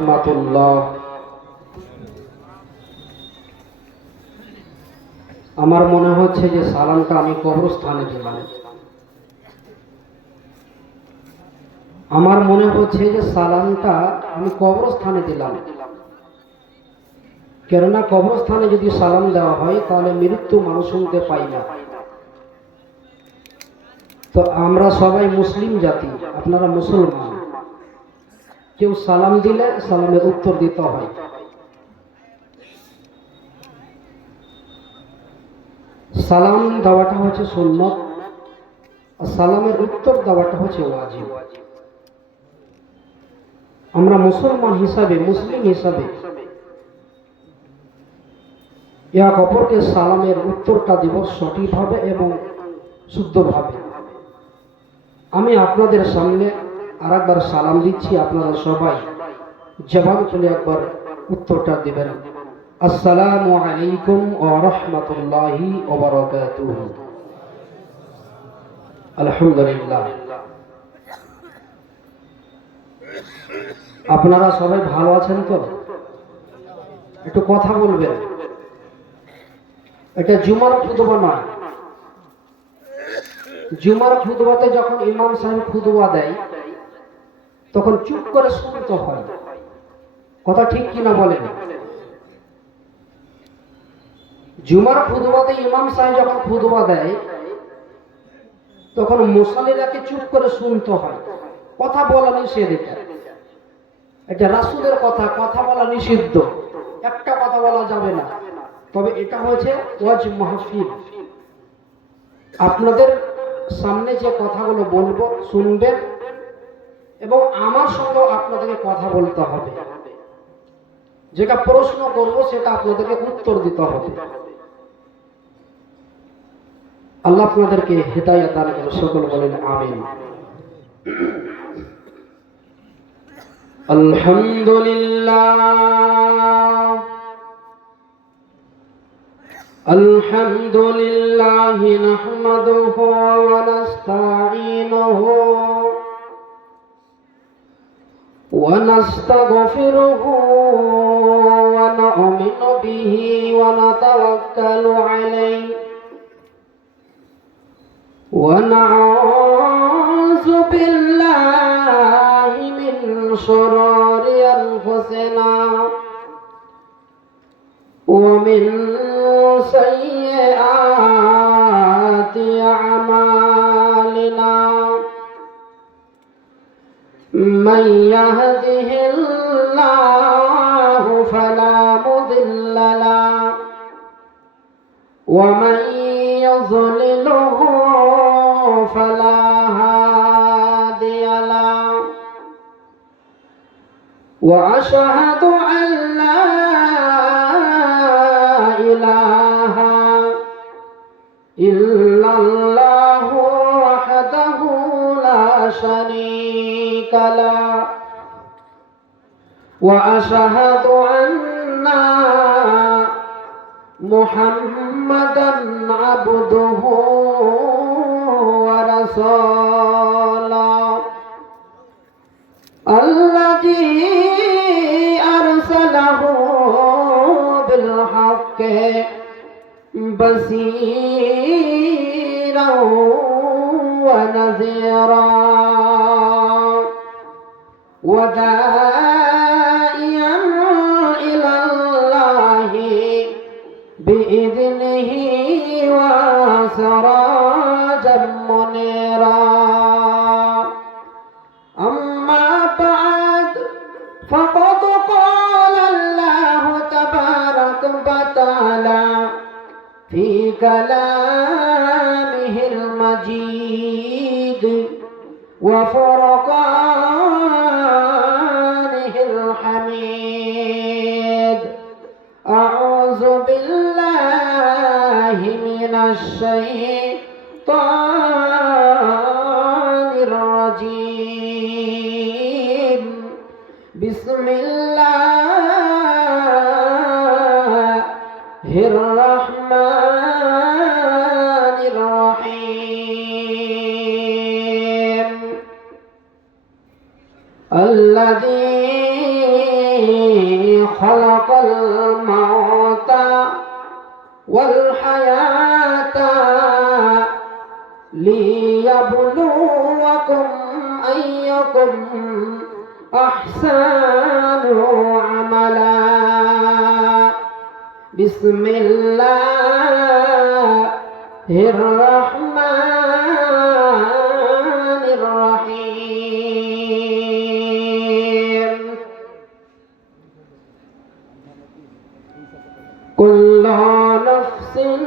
রাহমাতুল্লাহ। আমার মনে হচ্ছে যে সালামটা আমি কবরস্থানে দিলাম। আমার মনে হচ্ছে যে সালামটা আমি কবরস্থানে দিলাম, কেননা কবরস্থানে যদি সালাম দেওয়া হয় তাহলে মৃত্যু মানুষ শুনতে পাই না। তো আমরা সবাই মুসলিম জাতি, আপনারা মুসলমান, কেউ সালাম দিলে সালামের উত্তর দিতে হয়। সালাম দেওয়াটা হচ্ছে সুন্নত, আর সালামের উত্তর দেওয়াটা হচ্ছে ওয়াজিব। আমরা মুসলমান হিসাবে, মুসলিম হিসাবে এক অপরকে সালামের উত্তরটা দেব সঠিকভাবে এবং শুদ্ধভাবে। আমি আপনাদের সামনে আর একবার সালাম দিচ্ছি, আপনারা সবাই জবাব তুলে একবার উত্তরটা দিবেন। আসসালামু আলাইকুম ওয়া রাহমাতুল্লাহি ওয়া বারাকাতুহু। আলহামদুলিল্লাহ। আপনারা সবাই ভালো আছেন তো? একটু কথা বলবেন। এটা জুমার খুতবা নয়। জুমার খুতবাতে যখন ইমাম সাহেব খুতবা দেয় তখন চুপ করে শুনতে হয়। কথা ঠিক কিনা বলেন? জুমার খুতবাতে ইমাম সাহেব যখন খুতবা দেয় তখন মুসাল্লিরাকে চুপ করে শুনতে হয়। কথা বলা নিষেধ, এটা রাসূলের কথা, কথা বলা নিষিদ্ধ, একটা কথা বলা যাবে না। তবে এটা হচ্ছে ওয়াজ মাহফিল। আপনাদের সামনে যে কথাগুলো বলবো শুনবেন এবং আমার সঙ্গে আপনাদেরকে কথা বলতে হবে। যেটা প্রশ্ন করব সেটা আপনাদেরকে উত্তর দিতে হবে। আল্লাহ আপনাদেরকে হেদায়েত দান করুন, সকল বলেন আমিন। আলহামদুলিল্লাহ, আলহামদুলিল্লাহ নাহমাদুহু ওয়া নাস্তাঈনুহু ওয়া নাস্তাগফিরুহু ওয়া নু'মিনু বিহি ওয়া নাতাওয়াক্কালু আলাইহি ওয়া নাউযু বিল্লাহি মিন শুরুরি আনফুসিনা ওয়া মিন সাইয়্যাতি আমালিনা। من يهده الله فلا مضل له ومن يضلله فلا هادي له وأشهد أن لا إله إلا الله وحده لا شريك له وأشهد أن محمدا عبده ورسوله الذي أرسله بالحق بصيرا ونذيرا وداعيا إلى الله بإذنه وسراجا منيرا. أما بعد فقد قال الله تبارك وتعالى في كلامه المجيد وفرقانه الحميد. أعوذ بالله من الشيطان الرجيم. بسم الله الرحمن الرحيم. الذي খালাকাল মাউতা ওয়াল হায়াতা লিয়াবলুয়াকুম আইয়াকুম আহসানু আমালা বিসমিল্লাহির রহমানির রহিম কুল্লু নাফসিন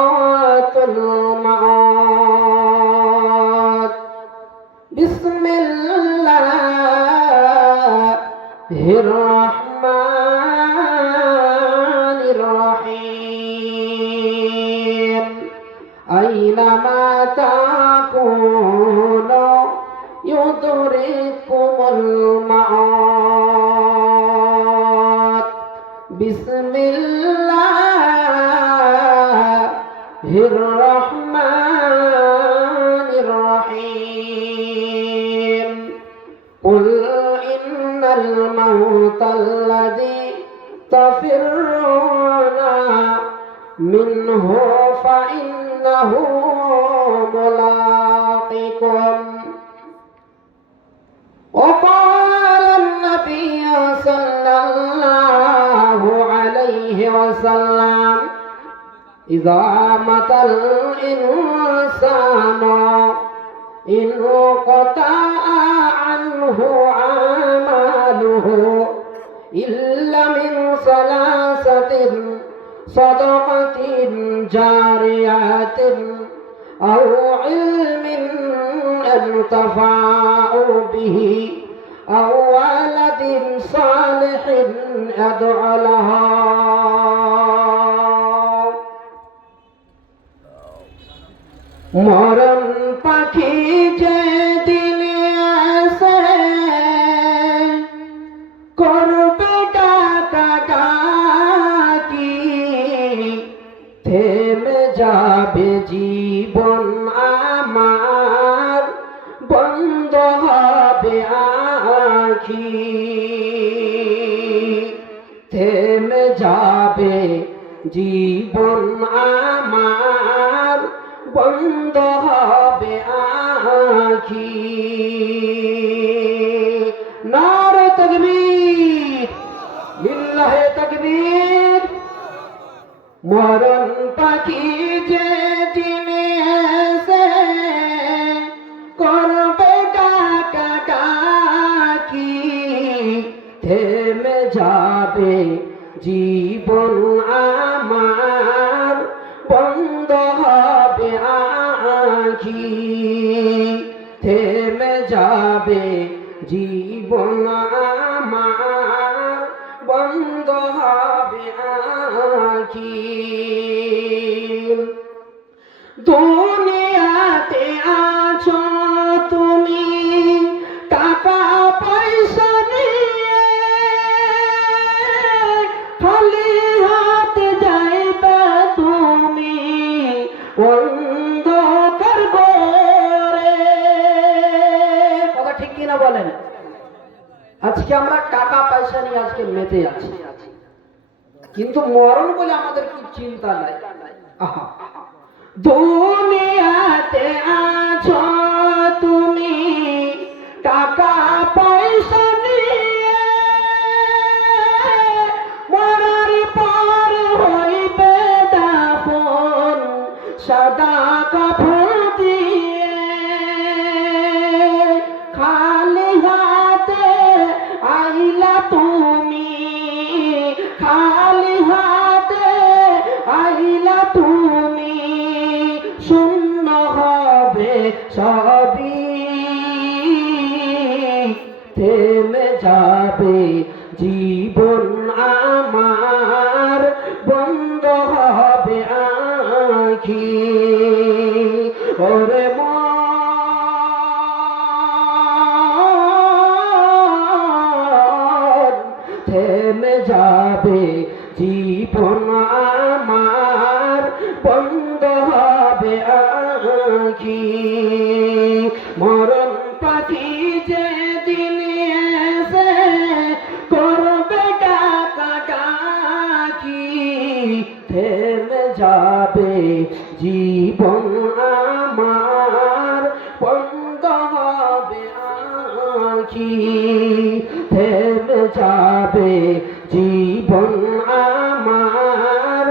যায়িকাতুল মাউত বিসমিল্লাহির রহমানির রহিম আইনামা তাকুনু ইউদরিকুমুল মাউত বিসমিল্লাহির রহমানির রহিম কুল ইন্নাল মাউতাল্লাযী তাফিরুনা মিনহু ফাইন্নাহু মুলাকিকুম وقال النبي صلى الله عليه وسلم إذا مات الإنسان انقطع عنه عمله إلا من ثلاثة صدقة جارية أو علم ينتفع به أو ولد صالح يدعو له মরণ পাখি যেদিন আসে করবে কাকাকি থেমে যাবে জীবন আমার বন্ধ হবে আখি থেমে যাবে জীবন আমার বন্ধ হবে আখি নারে তাকবীর লিল্লাহে তাকবীর মরণ পাখি যেদিন এসে করবে কাকাকি থেমে যাবে জীবন আমার বন্ধ হবে আখি থেমে যাবে জীবন আমার বন্ধ হবে আখি দুনিয়াতে আছো তুমি টাকা পয়সা নিয়ে খালি হাতে যাইবে তুমি অন্ধকার ঘরে কথা ঠিক কিনা বলেন আজকে আমরা টাকা পয়সা নিয়ে আজকে মেতে আছি কিন্তু মরণ বলে আমাদের কি চিন্তা নাই আহা দুনিয়াতে আছো তুমি টাকা পয়সা নিয়ে মরার পর হইবে দাফন সাদা কাপড় দিয়ে খালি হাতে আইলা তুমি খালি হাতে আইলা তুমি শূন্য হবে সবই থেমে যাবে জীবন আমার বন্ধ হবে আখি ওরে মন থেমে যাবে জীবন আমার বন্ধ হবে আখি মরণ পাখি যেদিন আঁখি থেমে যাবে জীবন আমার,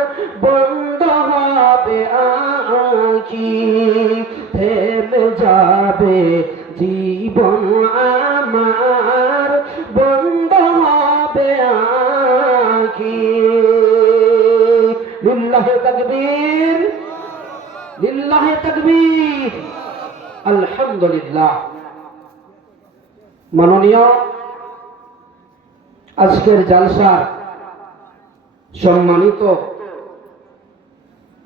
বন্ধ হবে আঁখি থেমে যাবে জীবন আমার, বন্ধ হবে আঁখি। লিল্লাহে তাকবীর, লিল্লাহে তাকবীর, আলহামদুলিল্লাহ। মাননীয় আজকের জালসার সম্মানিত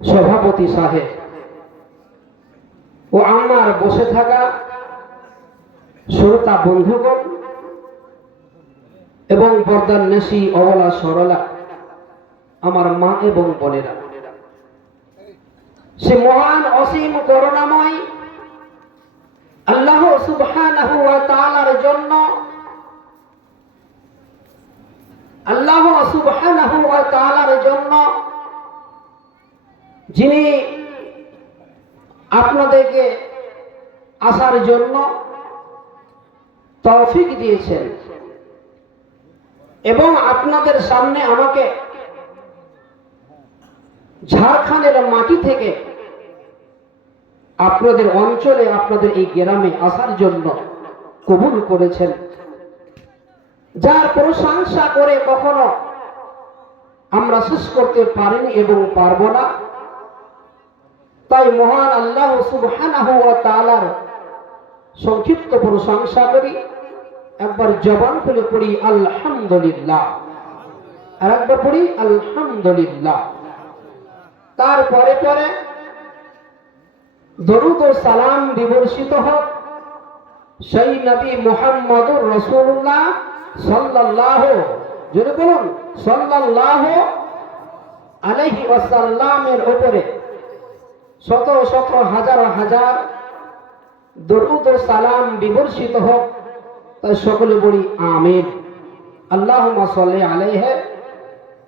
সভাপতি সাহেব ও আমার বসে থাকা শ্রোতা বন্ধুগণ এবং পর্দার নেশি অবলা সরলা আমার মা এবং বোনেরা, সে মহান অসীম করুণাময় আল্লাহ সুবহানাহু ওয়া তাআলার জন্য, আল্লাহ সুবহানাহু ওয়া তাআলার জন্য যিনি আপনাদেরকে আসার জন্য তৌফিক দিয়েছেন এবং আপনাদের সামনে আমাকে ঝাড়খণ্ডের মাটি থেকে আপনাদের অঞ্চলে, আপনাদের এই গ্রামে আসার জন্য কবুল করেছেন, যার প্রশংসা করে কখনো আমরা শেষ করতে পারিনি এবং পারব না। তাই মহান আল্লাহ সুবহানাহু ওয়া তাআলার সংক্ষিপ্ত প্রশংসা করি। একবার জবান খুলে পড়ি আলহামদুলিল্লাহ, আর একবার পড়ি আলহামদুলিল্লাহ। তারপরে পরে দরুদ ও সালাম বিবর্ষিত হোক সেই নবী মুহাম্মদুর রাসূলুল্লাহ সাল্লাল্লাহু, জোরে বলুন, সাল্লাল্লাহু আলাইহি ওয়াসাল্লামের উপরে শত শত হাজার হাজার দরুদ ও সালাম বিবর্ষিত হোক। তাই সকলে বলি আমিন। আল্লাহুম্মা সাল্লি আলাইহি,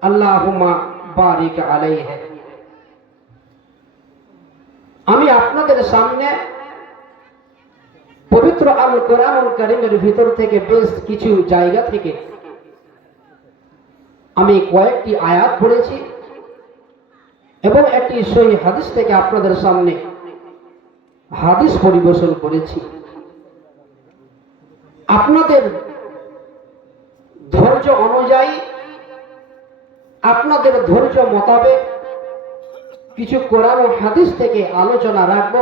আল্লাহুম্মা বারিক আলাইহি। আমি আপনাদের সামনে পবিত্র আল কোরআনুল কারীমের ভিতর থেকে বেশ কিছু জায়গা থেকে আমি কয়েকটি আয়াত পড়েছি এবং একটি সহিহ হাদিস থেকে আপনাদের সামনে হাদিস পরিবেশন করেছি। আপনাদের ধৈর্য অনুযায়ী, আপনাদের ধৈর্য মোতাবেক কিছু কোরআন ও হাদিস থেকে আলোচনা রাখবো,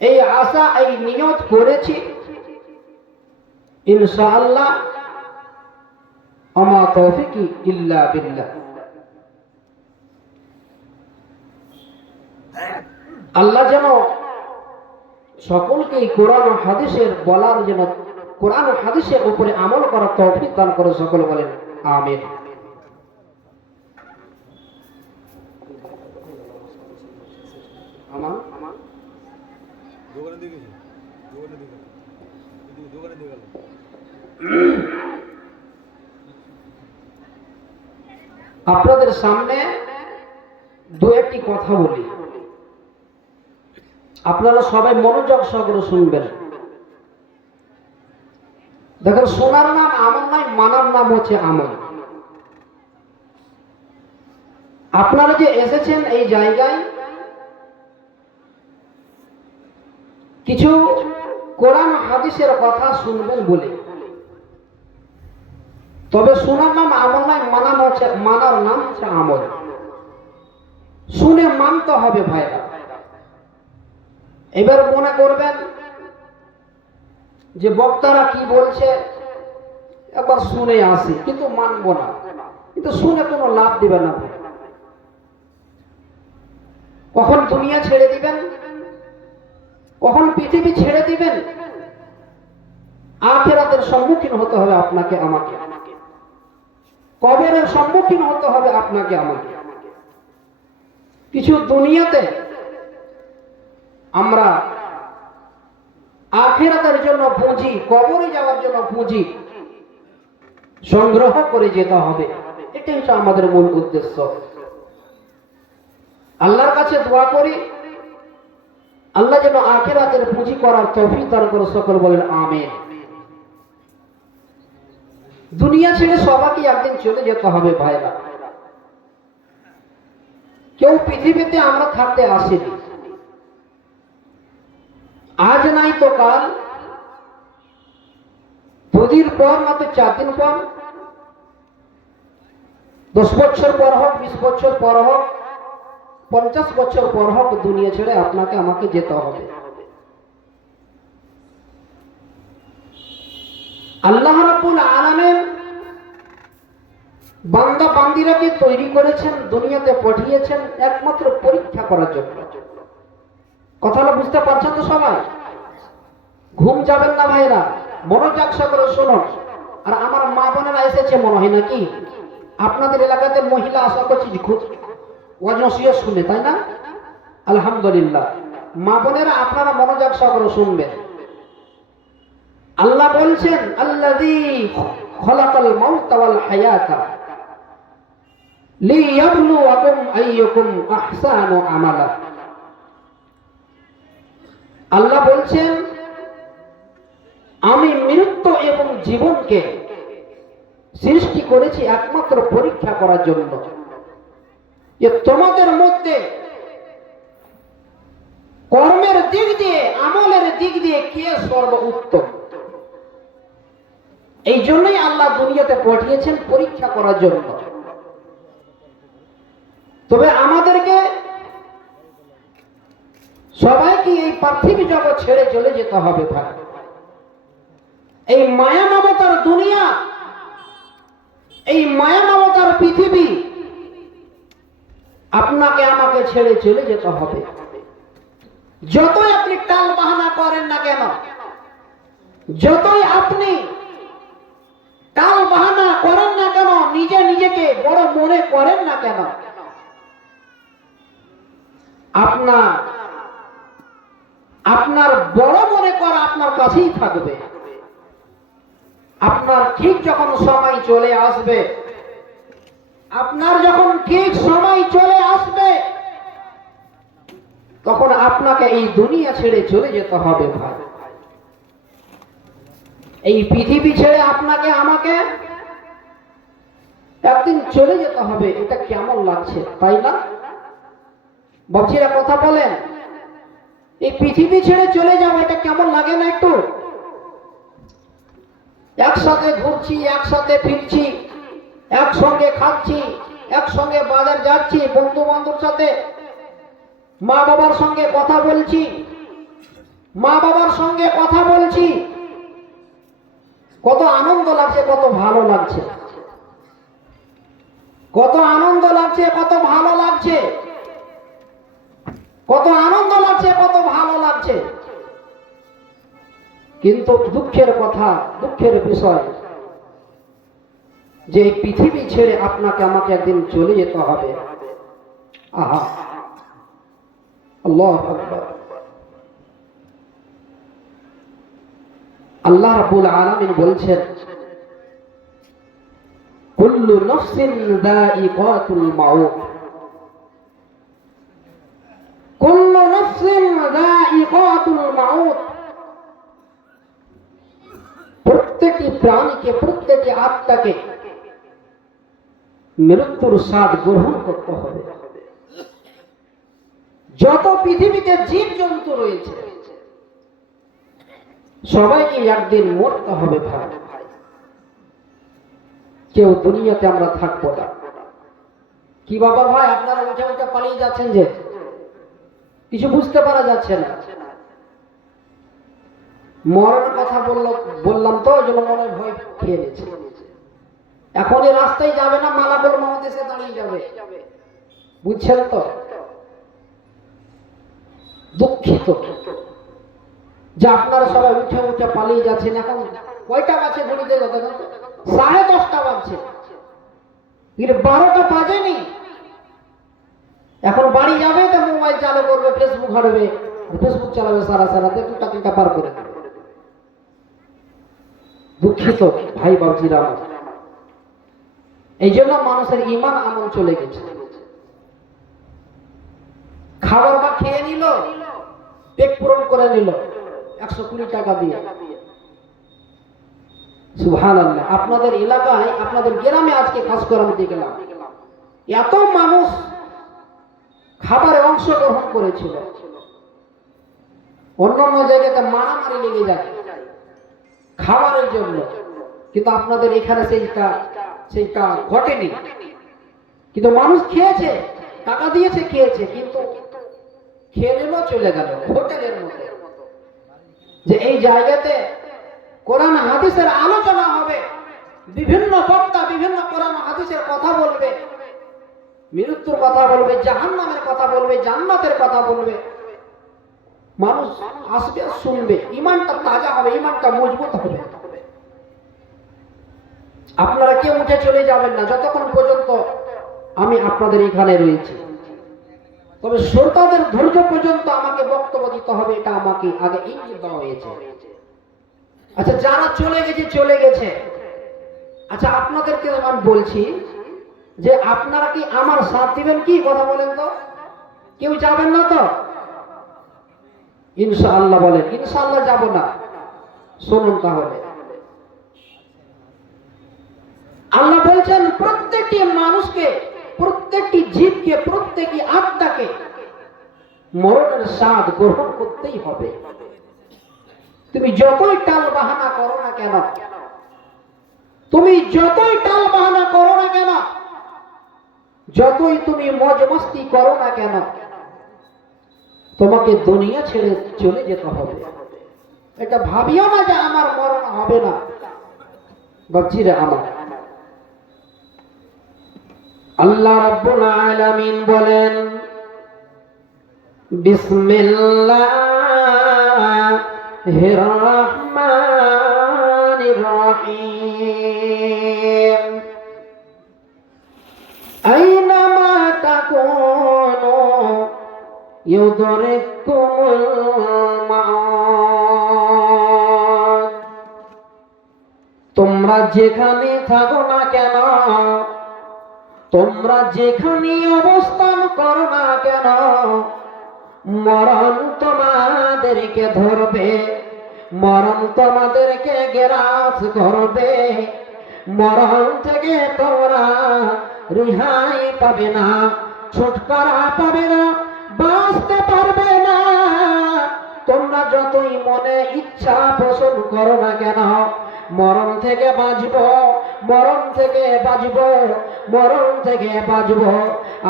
এই আশা এই নিয়ত করেছি ইনশাআল্লাহ। আমা তৌফিকি ইল্লা বিল্লাহ। আল্লাহ যেন সকলকে কোরআন ও হাদিসের বলার, যেন কোরআন ও হাদিসের উপরে আমল করার তৌফিক দান করে। সকলে বলেন আমিন। আপনাদের সামনে দু একটি কথা বলি, আপনারা সবাই মনোযোগ সহকারে শুনবেন। দেখেন, শোনার নাম আমল নয়, মানার নাম হচ্ছে আমল। আপনারা যে এসেছেন এই জায়গায়, কিছু কোরআন হাদিসের কথা শুনবেন বলে, তবে শোনার নাম আমল নয়, মানার নাম হচ্ছে আমল। শুনে মানতে হবে ভাইরা। এবার মনে করবেন যে বক্তারা কি বলছে একবার শুনে আসি, কিন্তু মানবো না, কিন্তু শুনে কোনো লাভ দিবে না। কখন দুনিয়া ছেড়ে দিবেন, কখন পৃথিবী ছেড়ে দিবেন, আখিরাতের সম্মুখীন হতে হবে আপনাকে আমাকে, কবরের সম্মুখীন হতে হবে আপনাকে আমাকে। কিছু দুনিয়াতে আমরা আখিরাতের জন্য পুঁজি, কবরে যাওয়ার জন্য পুঁজি সংগ্রহ করে যেতে হবে, এটাই হচ্ছে আমাদের মূল উদ্দেশ্য। আল্লাহর কাছে দোয়া করি আল্লাহ যেন আখিরাতের পুঁজি করার তৌফিক দান করে, সকল বলেন আমিন। দুনিয়া ছেড়ে সবাইকে একদিন চলে যেতে হবে ভাইরা। কেউ পৃথিবীতে আমরা থাকতে আসিনি, আজ নাই তো কাল, দুদিন পর না তো 4 দিন পর, 10 বছর পর হোক, 20 বছর পর হোক, 50 বছর পর হোক, দুনিয়া ছেড়ে আপনাকে আমাকে যেতে হবে। আল্লাহ রাব্বুল আলামিন বান্দা বান্দিরাকে তৈরি করেছেন, দুনিয়াতে পাঠিয়েছেন একমাত্র পরীক্ষা করার জন্য। কথাটা বুঝতে পারছেন তো সবাই? ঘুম যাবেন না ভাইরা, মনোযোগ সহকারে শুনুন। আর আমার মা বোনেরা এসেছে মনে হয় নাকি? আপনাদের এলাকাতে মহিলা আশা করছি খুব ওয়াজনসিও শুনে, তাই না? আলহামদুলিল্লাহ। মা বোনেরা আপনারা মনোযোগ সহকারে শুনবেন। আল্লাহ বলছেন আল্লাযী খলাকাল মাউতা ওয়াল হায়াতা লিয়াবলুয়াকুম আইয়ুকুম আহসানু আমালা। আল্লাহ বলছেন আমি মৃত্যু এবং জীবনকে সৃষ্টি করেছি একমাত্র পরীক্ষা করার জন্য, যে তোমাদের মধ্যে কর্মের দিক দিয়ে, আমলের দিক দিয়ে কে সর্বোত্তম। এই জন্যই আল্লাহ দুনিয়াতে পাঠিয়েছেন পরীক্ষা করার জন্য। তবে আমাদেরকে সবাইকে এই পার্থিব জগৎ ছেড়ে চলে যেতে হবে ভাই। এই মায়া মমতার দুনিয়া, এই মায়া মমতার পৃথিবী আপনাকে আমাকে ছেড়ে চলে যেতে হবে। যতই আপনি টাল বাহানা করেন না কেন, যতই আপনি টাল বাহানা করেন না কেন, নিজে নিজেকে বড় মনে করেন না কেন, আপনার বড় মনে করা আপনার কাছেই থাকবে। আপনার ঠিক যখন সময় চলে আসবে, আপনার যখন ঠিক সময় চলে আসবে, তখন আপনাকে এই দুনিয়া ছেড়ে চলে যেতে হবে ভাই। এই পৃথিবী ছেড়ে আপনাকে আমাকে একদিন চলে যেতে হবে। এটা কেমন লাগছে, তাই না? বাবজিরা কথা বলেন, এই পৃথিবী ছেড়ে চলে যাবো, এটা কেমন লাগে না একটু? একসাথে ঘুরছি, একসাথে ফিরছি, একসঙ্গে খাচ্ছি, একসঙ্গে বাজার যাচ্ছি, বন্ধু বান্ধবের সাথে, মা বাবার সঙ্গে কথা বলছি, মা বাবার সঙ্গে কথা বলছি। কত আনন্দ লাগছে, কত ভালো লাগছে, কত আনন্দ লাগছে, কত ভালো লাগছে, কত আনন্দ লাগছে, কত ভালো লাগছে। কিন্তু দুঃখের কথা, দুঃখের বিষয় যে এই পৃথিবী ছেড়ে আপনাকে আমাকে একদিন চলে যেতে হবে। আহা, আল্লাহু আকবার। আল্লাহ রাব্বুল আলামিন বলছেন কুল্লু নাফসিন যায়িকাতুল মাউত, কুল্লু নাফসিন যায়িকাতুল মাউত। প্রত্যেকটি প্রাণীকে, প্রত্যেকটি আত্মাকে মৃত্যুর স্বাদ গ্রহণ করতে হবে। যত পৃথিবীতে জীব জন্তু রয়েছে সবাইকে একদিন মরতে হবে ভাই। কেউ দুনিয়াতে আমরা থাকবো না। কি বাবা ভাই, আপনারা উঠে উঠে পালিয়ে যাচ্ছেন যে, কিছু বুঝতে পারা যাচ্ছে না। মরার কথা বললাম তো, ওই জন্য মনে ভয় খেয়ে নিয়েছে। এখন এই রাস্তায় যাবে না, মালাবল মহাদেশে দাঁড়িয়ে যাবে, বুঝছেন তো? দুঃখিত যে আপনারা সবাই উঠে উঠে পালিয়ে যাচ্ছেন। এখন কয়টা বাজছে ঘড়িতে? 10:30 বাজছে, 12টা বাজেনি। এখন বাড়ি যাবে তো মোবাইল চালু করবে, ফেসবুক হাঁটবে, ফেসবুক চালাবে সারা সারাতে, 2টা 3টা পার করে। দুঃখিত ভাই বাবজিরা, এই জন্য মানুষের ঈমান আমল চলে গেছে। খাবার বা খেয়ে নিল, পেট পূরণ করে নিল 120 টাকা দিয়ে। সুবহানাল্লাহ। আপনাদের এলাকায়, আপনাদের গ্রামে আজকে খাস করে আমি দেখলাম এত মানুষ খাবারে অংশগ্রহণ করেছিল। অন্যান্য জায়গাতে মারামারি লেগে যায় খাবারের জন্য, কিন্তু আপনাদের এখানে সেইটা ঘটেনি। কিন্তু মানুষ খেয়েছে, টাকা দিয়েছে, খেয়েছে, কিন্তু খেয়ে নিল, চলে গেল হোটেলের মধ্যে। যে এই জায়গাতে কোরআন হাদিসের আলোচনা হবে, বিভিন্ন বক্তা বিভিন্ন কোরআন হাদিসের কথা বলবে, মৃত্যুর কথা বলবে, জাহান্নামের কথা বলবে, জান্নাতের কথা বলবে। মানুষ আসবে, শুনবে, ইমানটা তাজা হবে, ইমানটা মজবুত হবে। আপনারা কেউ উঠে চলে যাবেন না যতক্ষণ পর্যন্ত আমি আপনাদের এখানে রয়েছি। তবে শ্রোতাদের ধৈর্য পর্যন্ত আমাকে বক্তব্য দিতে হবে, এটা আমাকে আগে ইঙ্গিত দেওয়া হয়েছে। আচ্ছা, যারা চলে গেছে চলে গেছে। আচ্ছা, আপনাদেরকে আমি বলছি যে আপনারা কি আমার সাথ দিবেন? কি কথা বলেন তো? কেউ যাবেন না তো? ইনশাআল্লাহ বলেন। ইনশাআল্লাহ যাব না। শুনুন তাহলে, আল্লাহ বলছেন প্রত্যেকটি মানুষকে, প্রত্যেকটি জীবকে, প্রত্যেকটি আত্মাকে মরণের স্বাদ গ্রহণ করতেই হবে। তুমি যতই টাল বাহানা করো না কেন, তুমি যতই টাল বাহানা করো না কেন, যতই তুমি মজ মস্তি করো না কেন, তোমাকে দুনিয়া ছেড়ে চলে যেতে হবে। এটা ভাবিও না যে আমার মরণ হবে না। বাচ্চিরা আমার, আল্লাহ রাব্বুল আলামিন বলেন, বিসমিল্লাহির রহমানির রহিম, আইনামা তাকুনু ইউদরিকুমুল মাউত। তোমরা যেখানে থাকো না কেন, তোমরা যেখানে অবস্থান করো না কেন, মরণ তোমাদেরকে ধরবে, মরণ তোমাদেরকে গ্রাস করবে। মরণ থেকে তোমরা রেহাই পাবে না, ছুটকারা পাবে না, বাঁচতে পারবে না। তোমরা যতই মনে ইচ্ছা পোষণ করো না কেন, মরণ থেকে বাঁচব, মরণ থেকে বাঁচব, মরণ থেকে বাঁচব।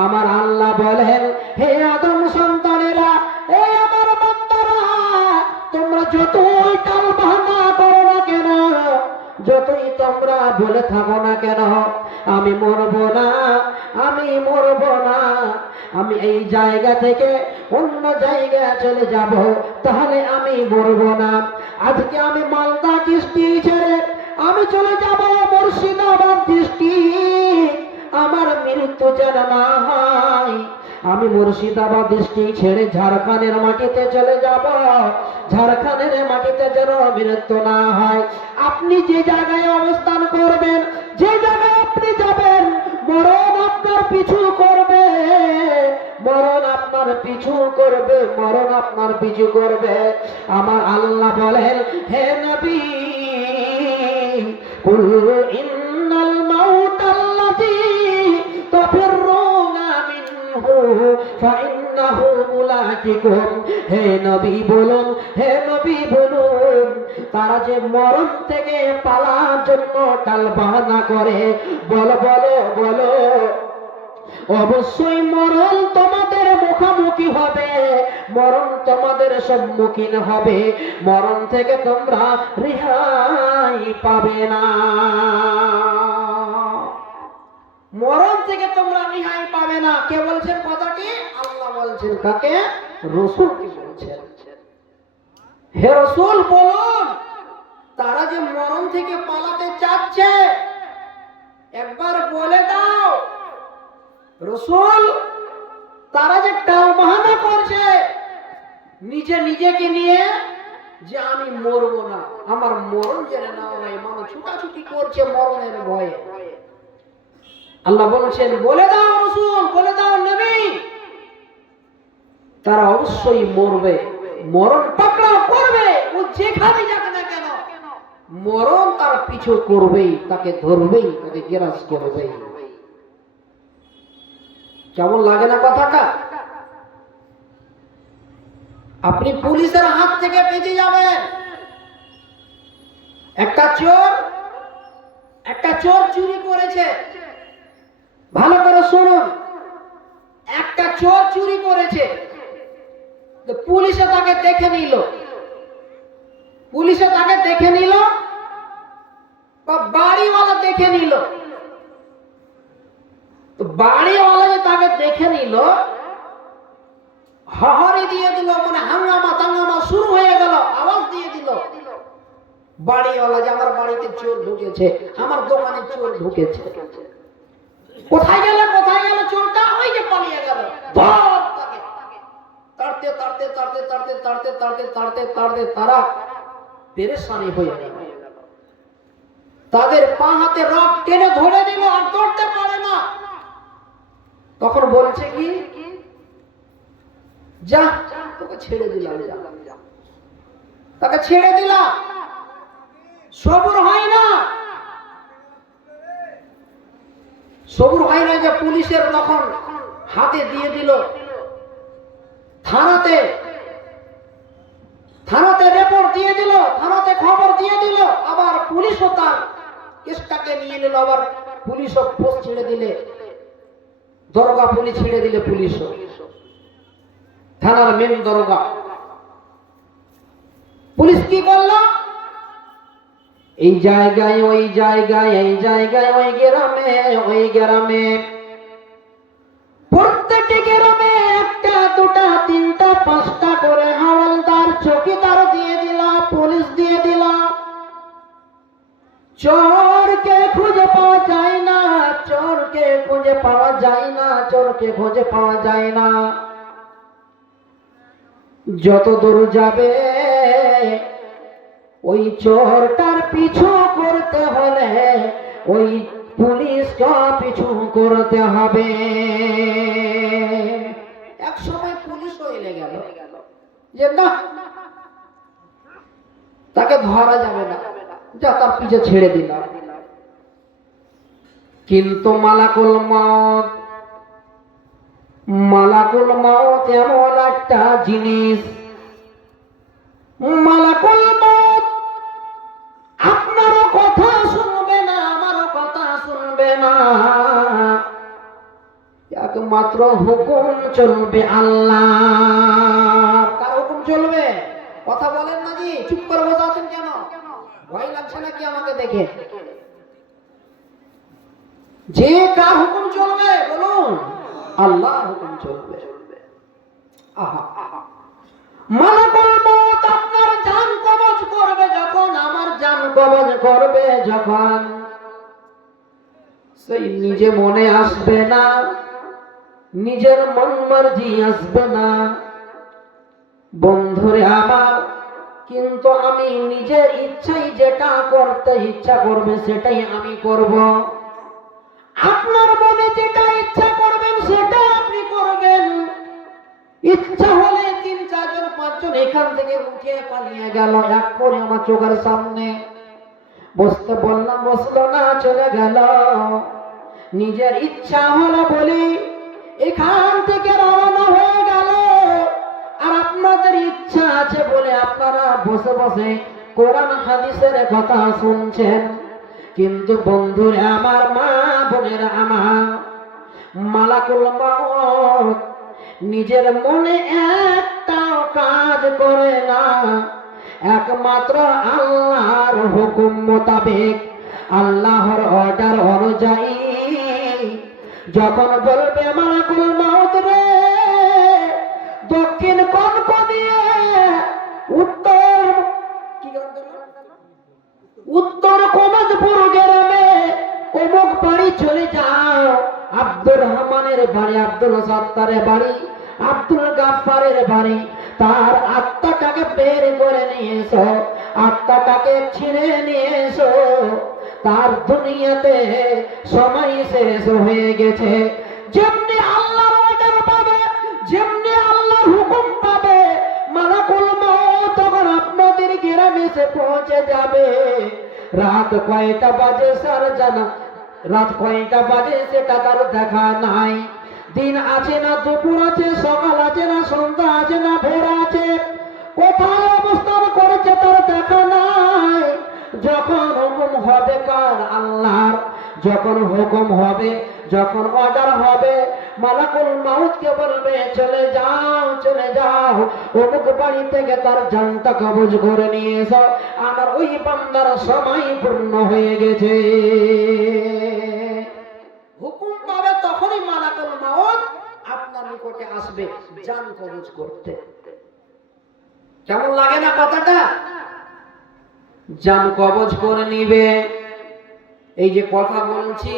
আমার আল্লাহ বলেন, হে আদম সন্তানেরা, হে আমার বান্দারা, তোমরা যতই টাল বাহানা করো না কেন, যতই তোমরা বলে থাকো না কেন, আমি মরব না, আমি মরব না, আমি এই জায়গা থেকে অন্য জায়গায় চলে যাব, তাহলে আমি মরব না। আজকে আমি মালদা ডিস্ট্রিক্ট ছেড়ে আমি চলে যাব মুর্শিদাবাদ ডিস্ট্রিক্ট, আমার মৃত্যু যেন না হয়। আমি মুর্শিদাবাদ ডিস্ট্রিক্ট ছেড়ে ঝাড়খণ্ডের মাটিতে চলে যাব, ঝাড়খণ্ডের মাটিতে যেন মৃত্যু না হয়। আপনি যে জায়গায় অবস্থান করবেন, যে জায়গায় আপনি যাবেন, মরণ আপনার পিছু করবে, মরণ আপনার পিছু করবে, মরণ আপনার পিছু করবে। আমার আল্লাহ বলেন, হে নবী, কুল ইন্নাল মাউতাল্লাযী তাফিরুনা মিনহু ফাইন্নাহু মুলাকিকুম। হে নবী বলুন, হে নবী বলুন, তারা যে মরণ থেকে পালার জন্য টালবাহানা করে, বলো বলো বলো, অবশ্যই মরণ তোমাদের মুখোমুখি হবে, মরণ তোমাদের সম্মুখীন হবে, মরণ থেকে তোমরা রেহাই পাবে না, মরণ থেকে তোমরা রেহাই পাবে না। কে বলছেন কথাটি? আল্লাহ বলছেন। কাকে? রাসূল কি বলছেন? হে রাসূল বলুন, তারা যে মরণ থেকে পালাতে চাচ্ছে, একবার বলে দাও। রাসূল, তারা যে টালবাহানা করছে নিজে নিজেকে নিয়ে যে আমি মরবো না, আমার মরণ যেন না হয়, মানুষ ছুটাছুটি করছে মরণের ভয়ে। আল্লাহ বলছেন, বলে দাও রাসূল, বলে দাও নবী, তারা অবশ্যই মরবে, মরণ পাকড়াও করবে, ও যেখানে যাক না কেন মরণ তার পিছু করবেই, তাকে ধরবেই, তাকে গ্রাস করবেই। কেমন লাগে না কথাটা? আপনি পুলিশের হাত থেকে বেঁচে যাবেন। একটা চোর চুরি করেছে, ভালো করে শুনুন, একটা চোর চুরি করেছে, পুলিশে তাকে দেখে নিল, বা বাড়িওয়ালা দেখে নিল। তো বাড়িওয়ালা যে তাকে দেখে নিল, হহরি দিয়ে দিল, মানে হাঙ্গামা তাঙ্গামা শুরু হয়ে গেল, আওয়াজ দিয়ে দিল বাড়িওয়ালা যে আমার বাড়িতে চোর ঢুকেছে, আমার দোকানে চোর ঢুকেছে। কোথায় গেল চোরটা? ওই যে পালিয়ে গেল। তাড়তে তারা পেরেশানি হয়ে গেল, তাদের পা হাতে রক টেনে ধরে দিল, আর ধরতে পারে না। তখন বলছে কি, যা তোকে ছেড়ে দিলাম, তাকে ছেড়ে দিলাম। সবুর হয় না যে পুলিশের তখন হাতে দিয়ে দিল, থানাতে রিপোর্ট দিয়ে দিল, থানাতে খবর দিয়ে দিল। আবার পুলিশও তার কেসটাকে নিয়ে নিল, আবার পুলিশও পোস্ট ছেড়ে দিলে, দরগা পুলিশ ছেড়ে দিলে, পুলিশও থানার মেন দরগা। পুলিশ কি করলো? এই জায়গায় ওই গ্রামে প্রত্যেকটি গ্রামে একটা দুটা তিনটা পাঁচটা করে হাওলদার চৌকিদার দিয়ে দিল, পুলিশ দিয়ে দিল। চোরকে খুঁজে পাওয়া যায় না। যত দূর যাবে ওই চোরটার পিছু করতে হলে ওই পুলিশকে পিছু করতে হবে। এক সময় পুলিশ হইলে গেল যে না, তাকে ধরা যাবে না, যা তার পিছে ছেড়ে দিলাম। কিন্তু মালাকুল মাউত এমন একটা জিনিস, মালাকুল মাউত আপনারও কথা শুনবে না, আমারও কথা শুনবে না, একমাত্র হুকুম চলবে আল্লাহ। কার হুকুম চলবে? কথা বলেন না জি, চুপ করে বসে আছেন কেন? ভয় লাগছে নাকি আমাকে দেখে? যে কার হুকুম চলবে বলুন? আল্লাহর হুকুম চলবে। মালাকুল মউত আপনার জান কবজ করবে যখন, আমার জান কবজ করবে যখন, সেই নিজে মনে আসবে না, নিজের মন মর্জি আসবে না। বন্ধুরে আমার, কিন্তু আমি নিজের ইচ্ছাই যেটা করতে ইচ্ছা করবে সেটাই আমি করব। আপনার মনে যেটা ইচ্ছা করবেন সেটা আপনি করবেন। ইচ্ছা হলে 3, 4 জন 5 জন এখান থেকে উঠে পালিয়ে গেল, এক করে আমার চোখের সামনে বসতে বললাম, বসলো না, চলে গেল। নিজের ইচ্ছা হলো বলি এখান থেকে রওনা হয়ে গেল, আর আপনাদের ইচ্ছা আছে বলে আপনারা বসে বসে কোরআন হাদিসের কথা শুনছেন। কিন্তু বন্ধুরা আমার, মা বোনেরা আমার, মালাকুল মউত নিজের মনে একটাও কাজ করে না, একমাত্র আল্লাহর হুকুম মোতাবেক, আল্লাহর অর্ডার অনুযায়ী যখন বলবে মালাকুল মউত রে দক্ষিণ কনক দিয়ে উত্তর কমজপুর গ্রামে অমুক বাড়ি চলে যাও, আব্দুর রহমানের বাড়ি, আব্দুল সত্তারের বাড়ি, আব্দুল গাফফারের বাড়ি, তার আত্মাটাকে বের করে নিয়ে এসো, আত্মাটাকে ছিঁড়ে নিয়ে এসো, তার দুনিয়াতে সময় শেষ হয়ে গেছে। যেমনি আল্লাহর অর্ডার পাবে, যেমনি আল্লাহর হুকুম পাবে, মালাকুল এসে পৌঁছে যাবে। রাত কয়টা বাজে স্যার জানা, রাত কয়টা বাজে সেটা তার দেখা নাই। দিন আছে না দুপুর আছে, সকাল আছে না সন্ধ্যা আছে না ভোর আছে, কোথায় অবস্থান করেছে তার দেখা নাই। যখন হুকুম হবে কার? আল্লাহর। যখন হুকুম হবে, যখন অর্ডার হবে, মালাকুল মাউতকে বলবে চলে যাও চলে যাও, অমুক বাড়ি থেকে তার জানটা কবজ করে নিয়ে এসো, আমার ওই বান্দার সময় পূর্ণ হয়ে গেছে। হুকুম পাবে তখনই মালাকুল মাউত আপনার নিকটে আসবে জান কবজ করতে। কেমন লাগে না কথাটা? জান কবজ করে নিবে। এই যে কথা বলছি,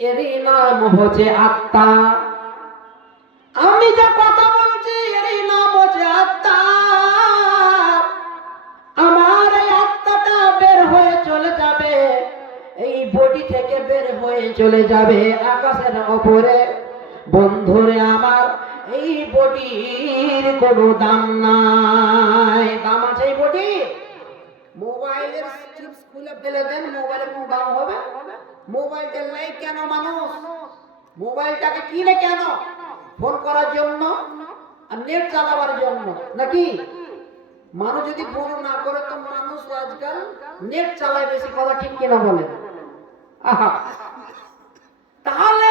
এরই নাম হচ্ছে আত্মা। আমি যে কথা বলছি এরই নাম হচ্ছে আত্মা। আমার এই আত্মাটা বের হয়ে চলে যাবে, এই বডি থেকে বের হয়ে চলে যাবে আকাশের ওপরে। বন্ধুরে আমার, এই বডির কোনো দাম নাই। দাম আছে এই বডি? মোবাইলের চিপস খুলে ফেলে দেন, মোবাইলের কোনো দাম হবে? মোবাইলটা নেই কেন মানুষ? মোবাইলটাকে কিনে কেন? ফোন করার জন্য আর নেট চালাবার জন্য নাকি? মানুষ যদি ফোন না করে তো মানুষ আজকাল নেট চালায় বেশি, কথা ঠিক কিনা বলেন? আহা, তাহলে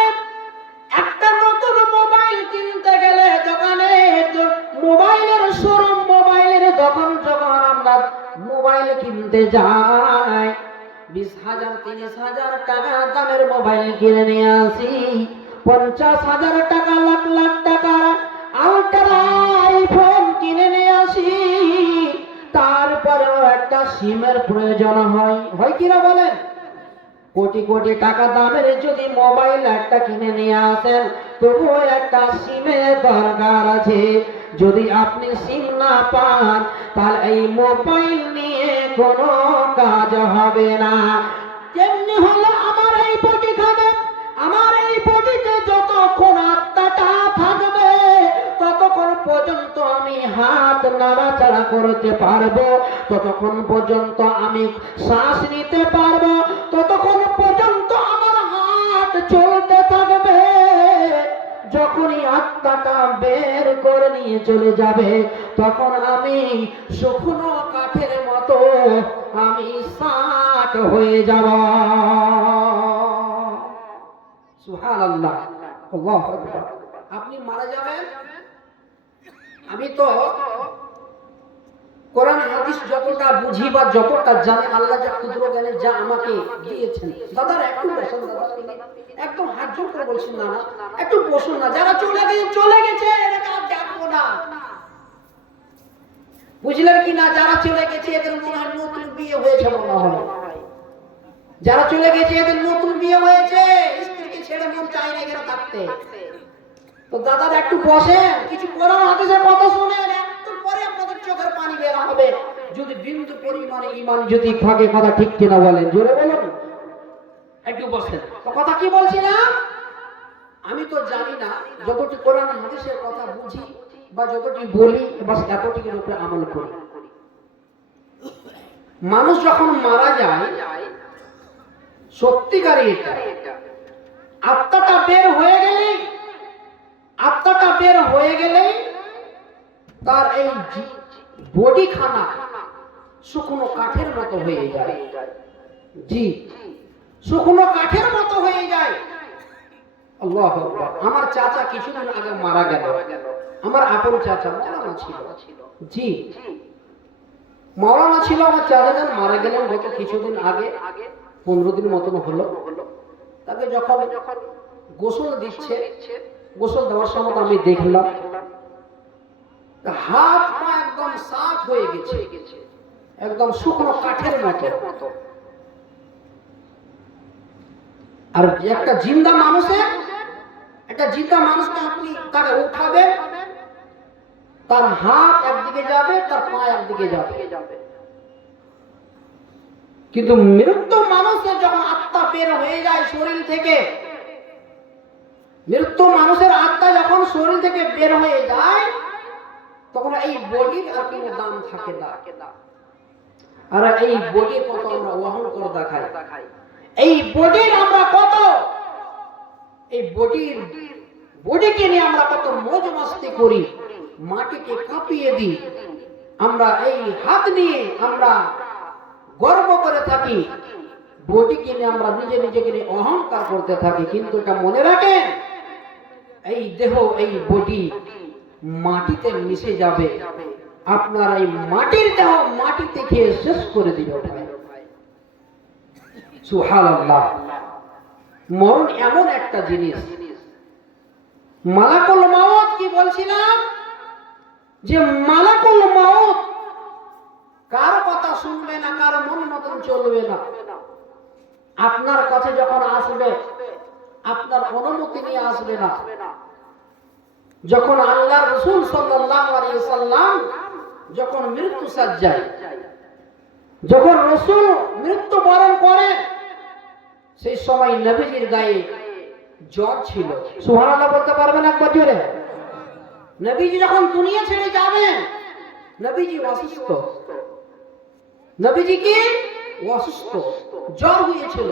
একটা নতুন মোবাইল কিনতে গেলে দোকানে, মোবাইলের শোরুম, মোবাইলের দোকান, যখন আমরা মোবাইল কিনতে যাই 20,000 30,000 টাকা দামের মোবাইল কিনে নিয়ে আসি, 50,000 টাকা লাখ লাখ টাকার আল্ট্রা আইফোন কিনে নিয়ে আসি, তারপরেও একটা সিমের প্রয়োজন হয় কিনা বলেন? কোটি কোটি টাকা দামের যদি মোবাইল একটা কিনে নিয়ে আসেন, তবুও একটা সিমের দরকার আছে। যদি আপনি সিম না পান, তাহলে এই মোবাইল নিয়ে কোনো কাজ হবে না। তেমনি হলো আমার এই বডি খাবে, আমার এই বডিতে যতক্ষণ আত্মাটা থাকবে ততক্ষণ পর্যন্ত আমি হাত নাড়াচাড়া করতে পারবো, ততক্ষণ পর্যন্ত আমি শ্বাস নিতে পারবো, ততক্ষণ পর্যন্ত আমার হাত চলতে থাকবে। যখনই আত্মাটা বের করে নিয়ে চলে যাবে, তখন আমি শুকনো কাঠের মতো আমি সাট হয়ে যাব। সুবহানাল্লাহ, আল্লাহু আকবার। আপনি মারা যাবেন। আমি তো কোরআন হাদিস যতটা বুঝি বা যতটা জানি, আল্লাহ যা ক্ষুদ্র জ্ঞানে যা আমাকে দিয়েছেন, দাদারা একটু বসুন, একদম হাত জোর করে বলছেন না না একটু বসুন না। যারা চলে গেছে এদেরকে আর দেখবো না, বুঝলেন কি না? যারা চলে গেছে এদের মনে হয় নতুন বিয়ে হয়েছে মনে হয়। যারা চলে গেছে এদের নতুন বিয়ে হয়েছে, স্ত্রীকে ছেড়ে মন চায় না এখানে থাকতে। তো দাদারা একটু বসেন, কিছু কোরআন হাদিসের কথা শুনেন, একটু পরে আপনাদের চোখের পানি বের হবে। যদি বিন্দু পরিমাণে ঈমান যদি থাকে, কথা ঠিক কিনা বলেন? জোরে বলুন। একটু বসেন। তো কথা কি বলছিলাম? আমি তো জানি না, যতটুকু কোরআন হাদিসের কথা বুঝি বা যতটুকু বলি, বাস এতটুকুর উপরে আমল করি। মানুষ যখন মারা যায়, সত্যিকারে এটা আত্মাটা বের হয়ে গেলে, আত্মাটা বের হয়ে গেলে তার এই বডি খানা শুকনো কাঠের মতো হয়ে যায়। জি, শুকনো কাঠের মতো হয়ে যায়। আল্লাহু আকবার। আমার চাচা কিছুদিন আগে মারা গেল, আমার আপন চাচা মাওলানা ছিল। জি, মাওলানা ছিল। আমার চাচা যান মারা গেলেন গত কিছুদিন আগে, 15 দিন মতন হলো। তাকে যখন গোসল দিচ্ছে, গোসল দেওয়ার সময় আমি দেখলাম হাত পা একদম সাফ হয়ে গেছে, একদম শুকনো কাঠের মতো। আর একটা জিন্দা মানুষের, একটা জিন্দা মানুষকে আপনি তাকে উঠাবেন, তার হাত একদিকে যাবে, তার পা একদিকে যাবে। কিন্তু মৃত্যু মানুষের যখন আত্মা বের হয়ে যায় শরীর থেকে, মৃত্যু মানুষের আত্মা যখন শরীর থেকে বের হয়ে যায়, তখন এই বডির আর কোনো দাম থাকে না। আর এই বডি কত আমরা অহংকার দেখাই, এই বডির আমরা কত, এই বডিকে নিয়ে আমরা কত মজ মাস্তি করি, মাটিকে কাঁপিয়ে দিই। আমরা এই হাত নিয়ে আমরা গর্ব করে থাকি, বডিকে নিয়ে আমরা নিজেকে নিয়ে অহংকার করতে থাকি। কিন্তু এটা মনে রাখেন, এই দেহ, এই বডি মাটিতে মিশে যাবে। আপনার এই মাটির দেহ মাটিতে খেয়ে শেষ করে দিবে। সুবহানাল্লাহ। মরণ এমন একটা জিনিস, মালাকুল মাউত কি বলছিলাম, যে মালাকুল মাউত কার কথা শুনবে না, কার মন মতন চলবে না। আপনার কাছে যখন আসবে, আপনার অনুমতি নিয়ে আসবে না। যখন আল্লাহর রাসূল সাল্লাল্লাহু আলাইহি সাল্লাম যখন মৃত্যু সজ্জায়, যখন রাসূল মৃত্যুবরণ করেন, সেই সময় নবীজির গায়ে জ্বর ছিল। সুবহানাল্লাহ বলতে পারবেন একবার জোরে? নবীজি যখন দুনিয়া ছেড়ে যাবেন, নবীজি অসুস্থ, নবীজি কি অসুস্থ, জ্বর হয়েছিল।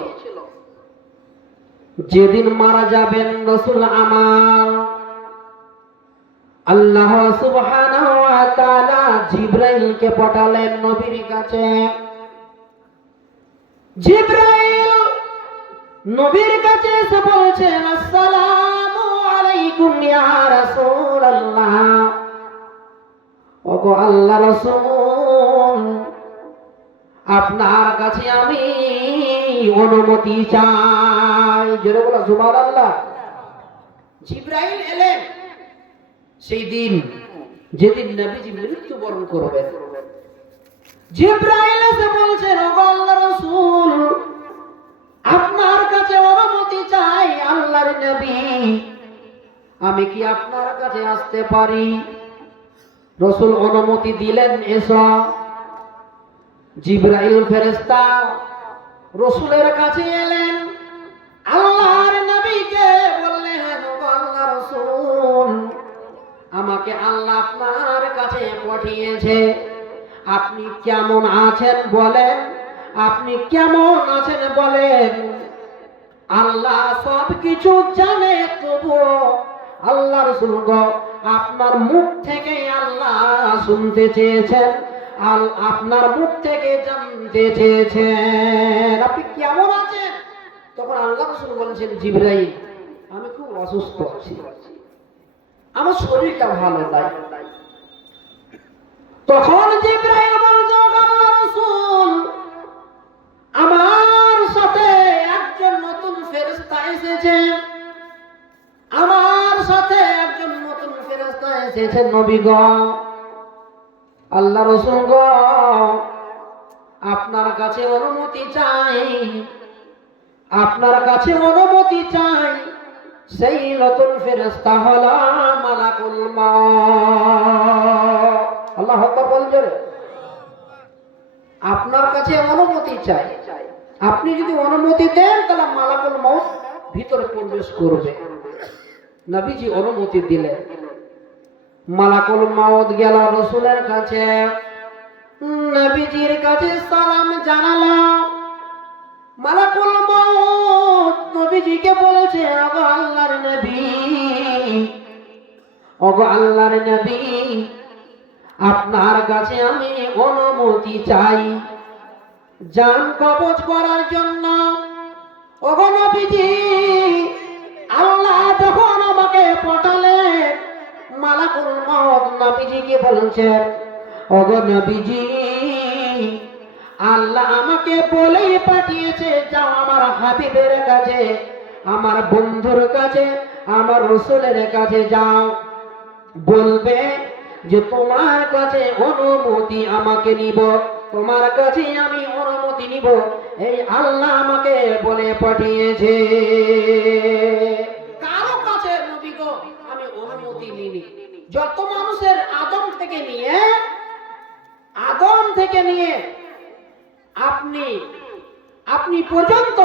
যেদিন মারা যাবেন রাসূল আমার, আল্লাহ সুবহানাহু ওয়া তাআলা জিবরাইলকে পাঠালেন নবীর কাছে। জিবরাইল নবীর কাছে এসে বলছেন, আসসালামু আলাইকুম ইয়া রাসূলুল্লাহ। ওগো আল্লাহর রাসূল, আপনার কাছে আমি অনুমতি চাই। জোরে বলো সুবহানাল্লাহ। জিবরাইল এলেন সেই দিন, যেদিন নবীজি মৃত্যুবরণ করবেন। জিবরাইল এসে বলছেন, ওগো আল্লাহর রাসূল, আপনার কাছে অনুমতি চাই। আল্লাহর নবী, আমি কি আপনার কাছে আসতে পারি? রাসূল অনুমতি দিলেন, এসো। জিবরাইল ফেরেশতা রাসূলের কাছে এলেন, আল্লাহর নবীকে বললেন, ওগো আল্লাহর রাসূল, আমাকে আল্লাহ আপনার কাছে পাঠিয়েছে। আপনি কেমন আছেন বলেন, আপনি কেমন আছেন বলেন। আল্লাহ সব কিছু জানে, তবুও আল্লাহ রাসূল গো, আপনার মুখ থেকে আল্লাহ শুনতে চেয়েছেন, আপনার মুখ থেকে জানতে চেয়েছেন আপনি কেমন আছেন। তখন আল্লাহ রাসূল বলেছেন, জিবরাইল, আমি খুব অসুস্থ আছি, আমার শরীরটা ভালো নাই। তখন জিবরাইল বলছে, আল্লাহর রাসূল, আমার সাথে একজন নতুন ফেরেশতা এসেছে, আমার সাথে একজন নতুন ফেরেশতা এসেছে নবী গো। আল্লাহর রাসূল গো, আপনার কাছে অনুমতি চাই, আপনার কাছে অনুমতি চাই। সেই নতুন ফেরেশতা হলো মালাকুল মাউত। আল্লাহু আকবার বলেন জোরে। আপনার কাছে অনুমতি চাই, আপনি যদি অনুমতি দেন তাহলে মালাকুল মাউত ভিতরে প্রবেশ করবে। নবীজি অনুমতি দিলেন, মালাকুল মাউত গেল রাসূলের কাছে, নবীজির কাছে সালাম জানালো। মালাকুল মাউত নবীজিকে বলছে, ওগো আল্লাহর নবী, ওগো আল্লাহর নবী, আপনার কাছে আমি অনুমতি চাই জান কবজ করার জন্য। ওগো নবীজি, আল্লাহ যখন আমাকে পাঠালেন, মালাকুল মাউত নবীজিকে বলছেন, ওগো নবীজি, আল্লাহ আমাকে বলেই পাঠিয়েছে, যাও আমার হাবিবের কাছে, আমার বন্ধুর কাছে, আমার রাসূলের কাছে যাও, বলবে যে তোমার কাছে অনুমতি আমাকে নিব, তোমার কাছে আমি অনুমতি নিব, এই আল্লাহ আমাকে বলে পাঠিয়েছে। কারো কাছে নবী গো আমি অনুমতি নিইনি। যত মানুষের আদম থেকে নিয়ে আপনি পর্যন্ত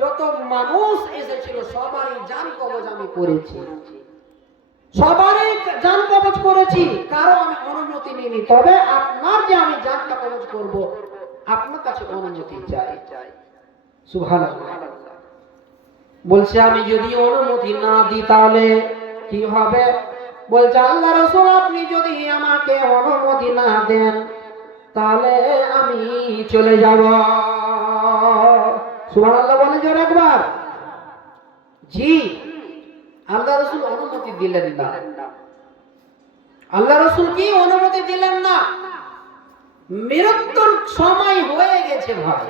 যত মানুষ এসেছিল সবারই জান কবজ আমি করেছি। সবারই জান কবজ করেছি, কারো আমি অনুমতি নিইনি, তবে আপনার যে আমি জানটা কবজ করব আপনার কাছে অনুমতি চাই। সুবহানাল্লাহ। বলছে আমি যদি অনুমতি না দিই তাহলে কি হবে? বলছে আল্লাহ রাসূল আপনি যদি আমাকে অনুমতি না দেন তাহলে আমি চলে যাব। সুবহানাল্লাহ বলে জোরে একবার। জি, আল্লাহ রাসূল অনুমতি দিলেন না। আল্লাহ রাসূল কি অনুমতি দিলেন না? মৃত্যুর সময় হয়ে গেছে ভাই।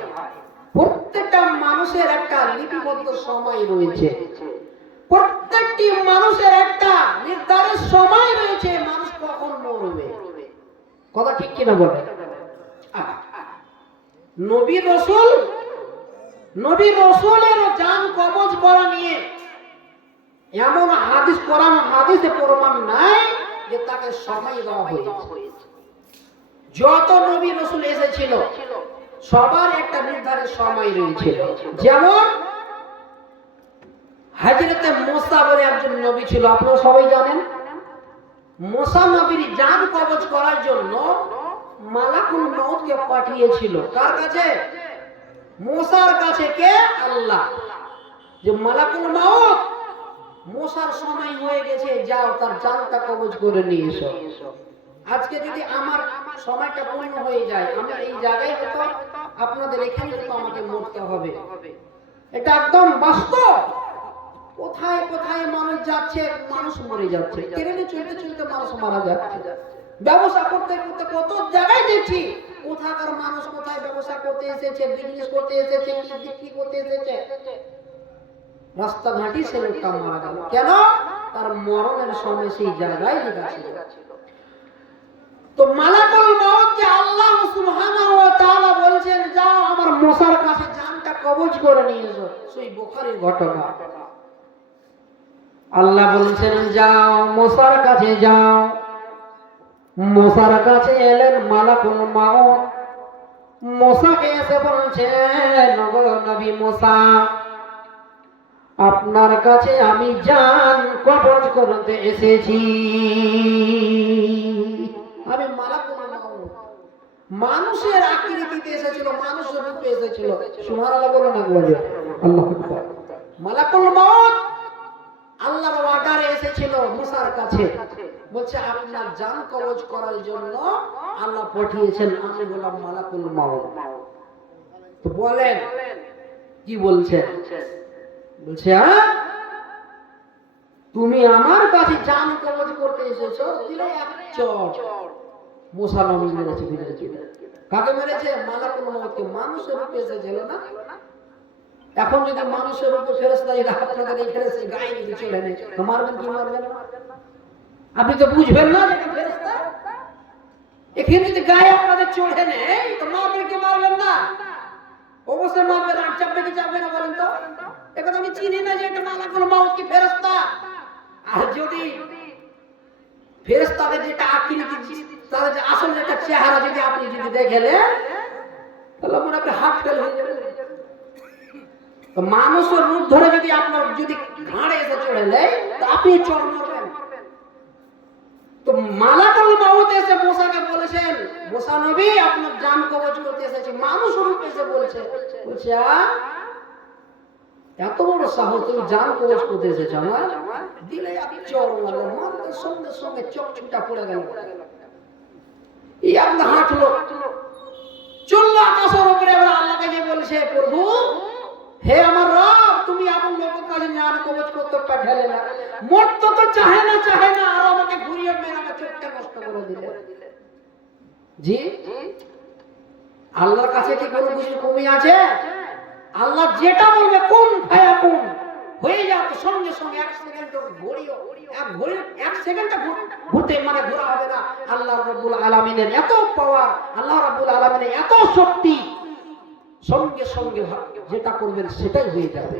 প্রত্যেকটা মানুষের একটা লিপিবদ্ধ সময় রয়েছে, প্রত্যেকটি মানুষের একটা নির্ধারিত সময় রয়েছে মানুষ কখন মরবে। কথা ঠিক কিনা বলে? নবী রাসূলের জান কবজ করা নিয়ে এমন হাদিস, কোরআন হাদিসে প্রমাণ নাই যে তাকে সময় দেওয়া হয়েছে। যত নবী রাসূল এসেছিল সবার একটা নির্ধারিত সময় রয়েছিল। যেমন হযরতে মুসা বলে একজন নবী ছিল, আপনারা সবাই জানেন। মুসা নবীর জান কবজ করার জন্য মালাকুল মউতকে পাঠিয়েছিল। কার কাছে? মুসার কাছে। কে? আল্লাহ। যে মালাকুল মউত মুসার সময় হয়ে গেছে, যাও তার জানটা কবজ করে নিয়ে এসো। আজকে যদি আমার সময়টা পূর্ণ হয়ে যায়, আমি এই জায়গায় হয়তো আপনাদের এখানে তো আমাকে মরতে হবে। এটা একদম বাস্তব। কোথায় কোথায় মানুষ যাচ্ছে, মানুষ মরে যাচ্ছে। ট্রেনে চলতে চলতে মানুষ মারা যাচ্ছে। ব্যবসা করতে করতে কত জায়গায় দেখছি কোথাকার মানুষ কোথায় ব্যবসা করতে এসেছে, বিজনেস করতে এসেছে, কি বিক্রি করতে এসেছে, রাস্তাঘাটে সে লোকটা মারা গেল। কেন? তার মরণের সময় সেই জায়গায় লেগেছিল। তো মালাকুল মউতকে আল্লাহ সুবহানাহু ওয়া তাআলা বলেন যাও আমার মুসার কাছে জানটা কবজ করে নিয়ে এসো। সেই বুখারীর ঘটনা। আল্লাহ বলেন যাও মুসার কাছে যাও। মুসার কাছে এলেন মালাকুল মউত। মুসাকে এসে বলছেন ওগো নবী মুসা, আপনার কাছে আমি জান কবজ করতে এসেছি। আমি মালাকুল মউত মানুষের আকৃতিতে এসেছিল, মানুষের রূপে এসেছিল। সুবহানাল্লাহ বলো না বলে। আল্লাহু আকবার। মালাকুল মউত আল্লাহর অর্ডারে এসেছিল মুসার কাছে। বলছে আপনার জান কবজ করার জন্য আল্লাহ পাঠিয়েছেন, আমি হলাম মালাকুল মউত। তো বলেন কি বলছেন? বলছে তুমি আমার কাছে জান কবজ করতে এসেছো, দিলে এক চড়। মুসা নবী মেরেছে। কাকে মেরেছে? মালাকুল মউতকে। মানুষের রূপে এসেছিল না? এখন যদি মানুষের রূপে ফেরেশতা এরা আপনাদের এখানে এসে গায়ে নিয়ে চলে নেয়, তো মারবেন কি মারবেন না? আপনি তো বুঝবেন না যে এটা ফেরেশতা। এখানে যদি গায়ে আপনাদের চড়ে নেয় তো মারবেন কি মারবেন না? অবশ্যই মারবেন। আর চাপবে কি চাপবে না বলেন তো? এখন আমি চিনি না যে এটা মালাকুল মউত কি ফেরেশতা। আর যদি ফেরেশতাদের যেটা আকৃতি, তাদের যে আসল যেটা চেহারা যদি আপনি যদি দেখেলেন তাহলে মনে আপনি হাত ফেল হয়ে যাবে। তো মানুষের রূপ ধরে যদি আপনার যদি ঘাড়ে এসে চড়ে নেয় তো আপনি চড় মারবেন। তো মালাকুল মউত এসে মুসাকে বলেছেন, মুসা নবী আপনার জান কবজ করতে এসেছি। মানুষ রূপে এসে বলছে এত বড় সাহস, তুমি জান কবজ করতে এসেছো আমার? দিলে আপনি চড় মারলেন, মারতে সঙ্গে সঙ্গে চোখ ছুটা পড়ে গেল। এই আপনার হাঁটলো, চললো আকাশের উপরে। এবার আল্লাহকে যে বলছে প্রভু হে আমার রব, তুমি এমন লোকের কাছে জান কবজ করতে পাঠালে না, মরতে তো চাহে না আর আমাকে ঘুরিয়ে মেরে আমার চোখটা নষ্ট করে দিলে। জি, আল্লাহর কাছে কি কোনো কিছু কমই আছে? আল্লাহ যেটা বলবে কোন ফায়াকুন হয়ে যাবে, সঙ্গে সঙ্গে এক সেকেন্ডের ঘড়িও এক সেকেন্ডটা ঘুরতে মানে ঘোরা হবে না। আল্লাহ রাব্বুল আলামিনের এত পাওয়ার, আল্লাহ রাব্বুল আলামিনের এত শক্তি, সঙ্গে সঙ্গে যেটা করবেন সেটাই হয়ে যাবে।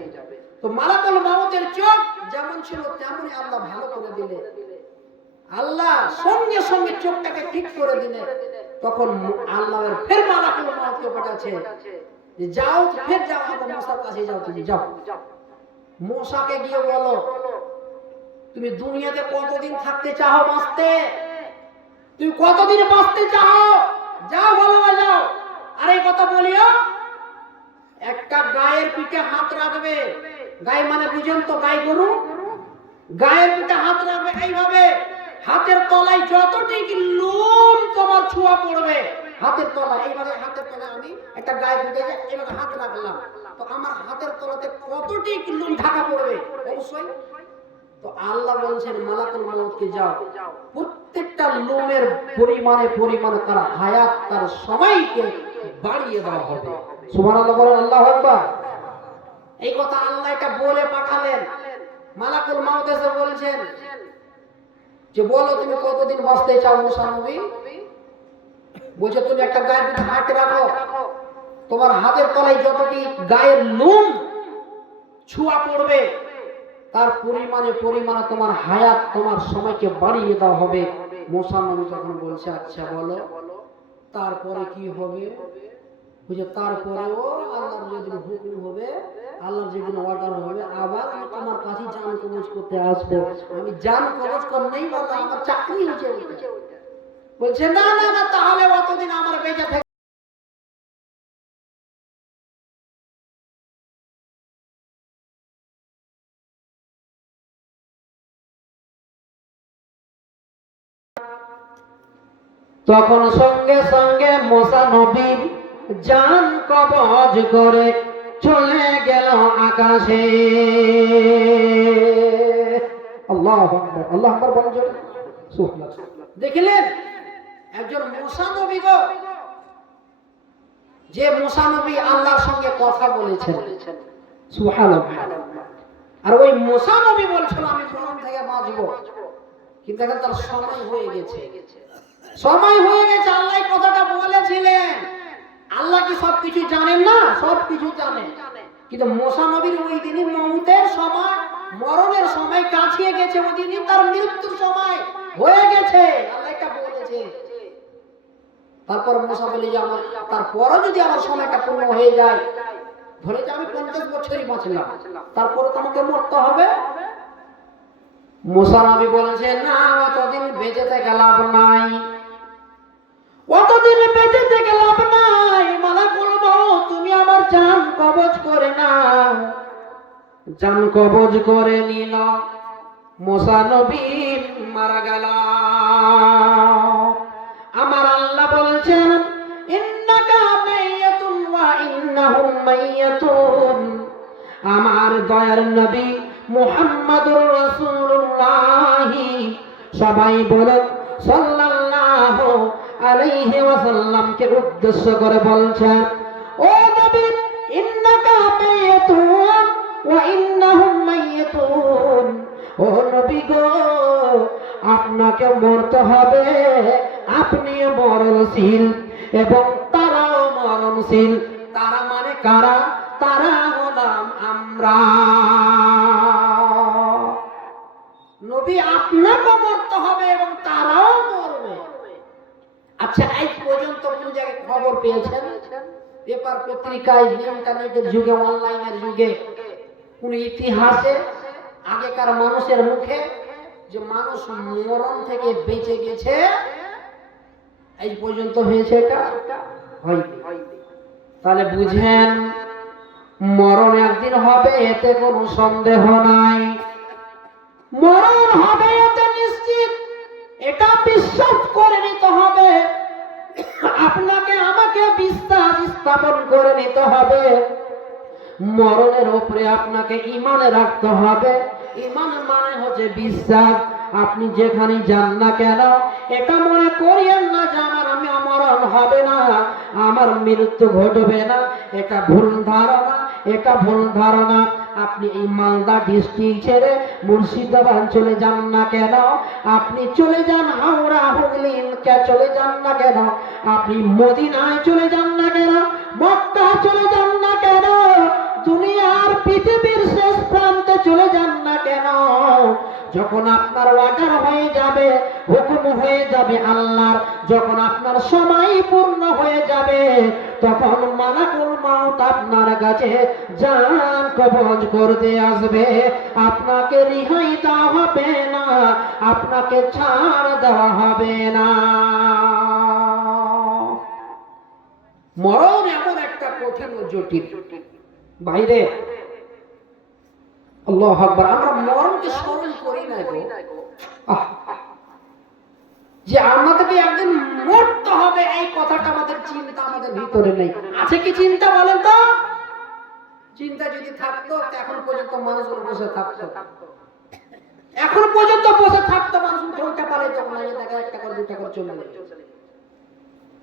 তো মালাকুল মউতের চোখ যেমন ছিল তেমনই আল্লাহ ভালো করে দিলেন। আল্লাহ সঙ্গে সঙ্গে চোখটাকে ঠিক করে দিলেন। তখন আল্লাহর ফের মালাকুল মউতকে পাঠাচ্ছে যে যাও, ফের যাও মুসার কাছে যাও, তুমি যাও। মুসাকে গিয়ে বলো তুমি দুনিয়াতে কতদিন থাকতে চাও বাঁচতে? তুমি কতদিন বাঁচতে চাও? যাও ভালো যাও। আর এই কথা বলিও, একটা গায়ের পিঠে হাত রাখবে। গায়ে মানে বুঝেন তো, গাই গরু। গায়ের পিঠে হাত রাখবে এইভাবে, হাতের তলায় যতটুকু লোম তোমার ছোঁয়া পড়বে, হাতের তলায় এইভাবে, হাতের তলায় আমি একটা গায়ে পিঠে এইভাবে হাত রাখলাম, তো আমার হাতের তলাতে কতটুকু লোম ঢাকা পড়বে? অবশ্যই। তো আল্লাহ বলছেন মালাকুল মউতকে যাও, প্রত্যেকটা লোমের পরিমাণে পরিমাণে তার হায়াত, তার সময়কে বাড়িয়ে দেওয়া হবে। সুবহানাল্লাহ বলেন, আল্লাহু আকবার। এই কথা আল্লাহ এটা বলে পাঠালেন। মালাকুল মউত এসে বলছেন যে বলো তুমি কতদিন বাঁচতে চাও মুসা নবী? বলছে তুমি একটা গায়ের পিঠে হাত রাখো, তোমার হাতের তলায় যতটি গায়ের লোম ছোঁয়া পড়বে তার পরিমাণে পরিমাণে তোমার হায়াত, তোমার সময়কে বাড়িয়ে দেওয়া হবে। মুসা নবী তখন বলছে আচ্ছা বলো তারপরে কি হবে? বুঝে তারপরেও আল্লাহর যেদিন হুকুম হবে, আল্লাহর যেদিন অর্ডার হবে, আবার আমি তোমার কাছে জান কবজ করতে আসবো। আমি জান কবজ করলেই বললাম আমার চাকরি হয়েছে। বলছে না না না, তাহলে অতদিন আমার বেঁচে থাকে। তখন সঙ্গে সঙ্গে মুসা নবী জান কবজ করে চলে গেল আকাশে। আল্লাহু আকবার, আল্লাহু আকবার বলেন জোরে। সুবহানাল্লাহ। দেখলেন একজন মুসা নবী গো, যে মুসা নবী আল্লাহর সঙ্গে কথা বলেছেন। সুবহানাল্লাহ। আর ওই মুসা নবী বলছিল আমি ফোন থেকে বাঁচবো, কিন্তু এখন তার সময় হয়ে গেছে। সময় হয়ে গেছে। আল্লাহ কথাটা বলেছিলেন। আল্লাহ কি সবকিছু জানেন না? সবকিছু জানেন। কিন্তু মুসা নবীর ওই দিনই মউতের সময়, মরণের সময় কাছিয়ে গেছে। ওই দিনই তার মৃত্যুর সময় হয়ে গেছে। আল্লাহ এটা বলেছে। তারপর মুসা বলে যে আমার তারপরও যদি আমার সময়টা পূর্ণ হয়ে যায়, ধরে যে আমি 50 বছরই বাঁচলাম, তারপরে তোমাকে মরতে হবে। মুসা নবী বলেছে না, অতদিন বেঁচে থেকে লাভ নাই, অতদিন বেঁচে থেকে লাভ নাই। মালাকুল মউত তুমি আমার জান কবজ করে নাও। জান কবজ করে নিল, মুসা নবী মারা গেল। আমার আল্লাহ বলছেন ইন্নাকা মাইয়াতুন ওয়া ইন্নাহুম মাইয়াতুন। আমার দয়ার নবী মুহাম্মাদুর রাসূলুল্লাহ, সবাই বলেন সাল্লাল্লাহু আলাইহি ওয়াসাল্লামকে উদ্দেশ্য করে বলছেন ও নবী ইন্নাকা মাইয়াতুন ওয়া ইন্নাহুম মাইয়াতুন। ও নবী গো, আপনাকে মরতে হবে, আপনিও মরণশীল এবং তারাও মরণশীল। তারা মানে কারা? তারা হলাম আমরা। নবী আপনাকে মরতে হবে এবং তারাও মরবে। আচ্ছা, এই পর্যন্ত কোন জায়গায় খবর পেয়েছেন? পেপার পত্রিকায়, ইন্টারনেটের যুগে, অনলাইনের যুগে কোন ইতিহাসে আগেকার মানুষের মুখে যে মানুষ মরণ থেকে বেঁচে গেছে এই পর্যন্ত হয়েছে? এটা হয়নি। তাহলে বুঝেন মরণ একদিন হবে, এতে কোনো সন্দেহ নাই। মরণ হবে এতে নিশ্চিত, এটা বিশ্বাস করে নিতে হবে। আপনাকে আমাকে বিশ্বাস স্থাপন করে নিতে হবে। মরণের উপরে আপনাকে ঈমান রাখতে হবে। ঈমান মানে হচ্ছে বিশ্বাস। আপনি যেখানে যান না কেন এটা মনে করিয়েন না যে আমার মরণ হবে না, আমার মৃত্যু ঘটবে না। এটা ভুল ধারণা, এটা ভুল ধারণা। আপনি এই মালদা ডিস্ট্রিক্ট ছেড়ে মুর্শিদাবাদ চলে যান না কেন, আপনি চলে যান হাওড়া হুগলি চলে যান না কেন, আপনি মদিনায় চলে যান না কেন, মক্কা চলে যান না কেন, দুনিয়ার পৃথিবীর শেষ প্রান্তে চলে যান না কেন, যখন আপনার ওয়াটার হয়ে যাবে, হুকুম হয়ে যাবে আল্লাহর, যখন আপনার সময় পূর্ণ হয়ে যাবে, তখন মালাকুল মাউত আপনার কাছে জান কবজ করতে আসবে। আপনাকে রিহাই দেওয়া হবে না, আপনাকে ছাড় দেওয়া হবে না। মরণ এমন একটা কঠিন ও জটিল বাইরে। আল্লাহু আকবার। আমরা মরণকে স্মরণ করি না গো, যে আমাদেরকে একদিন মরতে হবে, এই কথাটা আমাদের চিন্তা আমাদের ভিতরে নেই। আছে কি চিন্তা বলেন তো? চিন্তা যদি থাকতো এখন পর্যন্ত মানুষগুলো বসে থাকতো, এখন পর্যন্ত বসে থাকতো মানুষ, উঠে পারে যখন দেখা 1 টাকা 2 টাকা চলে যায়,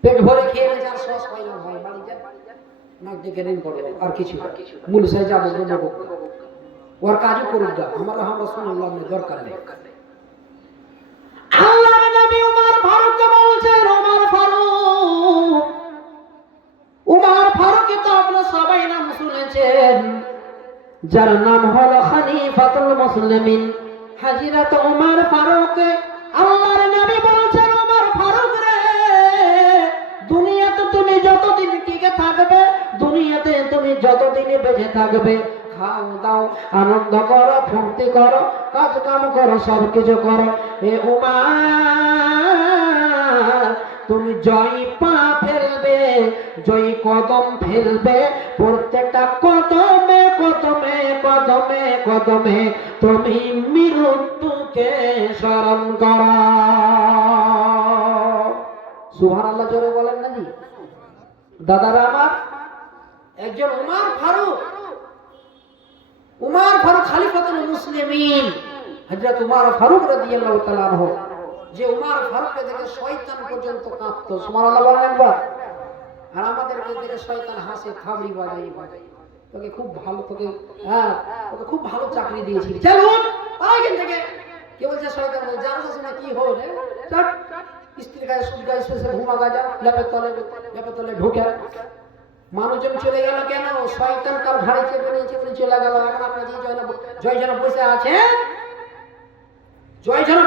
পেট ভরে খেয়ে নেয়, আর সস হয় না ভাই, বাড়ি যা নাক ডেকে নিন পড়ে আর কিছু মূল সাই যাবো নেবো, ওর কাজও করুক যা, আমরা শুনলাম না, দরকার নেই। আল্লাহর নবী উমর ফারুককে বলছেন, উমর ফারুক তো আপনারা সবাই নাম শুনেছেন, যার নাম হলো খলিফাতুল মুসলিমিন হযরত উমর ফারুক। আল্লাহর নবী বলছেন, উমর ফারুক রে, দুনিয়াতে তুমি যতদিন টিকে থাকবে, দুনিয়াতে তুমি যতদিন বেঁচে থাকবে, খাও দাও, আনন্দ করো, ফুর্তি করো, কাজ কাম করো, সবকিছু করো, এ উমর তুমি জয় পা ফেলবে, জয় কদম ফেলবে, প্রত্যেকটা কদমে কদমে কদমে কদমে তুমি মৃত্যুকে স্মরণ করো। সুবহানাল্লাহ জোরে বলেন না জি। দাদারা আমার, একজন উমর ফারুক খলিফাতুল মুসলিমিন হযরত উমর ফারুক রাদিয়াল্লাহু তাআলা আনহু, যে উমর ফারুককে দেখে শয়তান পর্যন্ত কাঁপতো। সুবহানাল্লাহ বলেন না। আর আমাদেরকে দেখে শয়তান হাসে, থাবড়ি বাজাই, তোকে খুব ভালো, তোকে তোকে খুব ভালো চাকরি দিয়েছি, চলুন এখান থেকে। কে বলছে? শয়তান বলে, জানো না কি হবে রে, চট স্ত্রীর কাছে সুদ গায়ে শুয়ে ঘুমা গাজা, লেপের তলে ঢুকে মানুষজন চলে গেল। কেন? শয়তান তার ঘাড়ে চেপে নিয়েছে, উনি চলে গেল। এখন আপনার যে জয়জন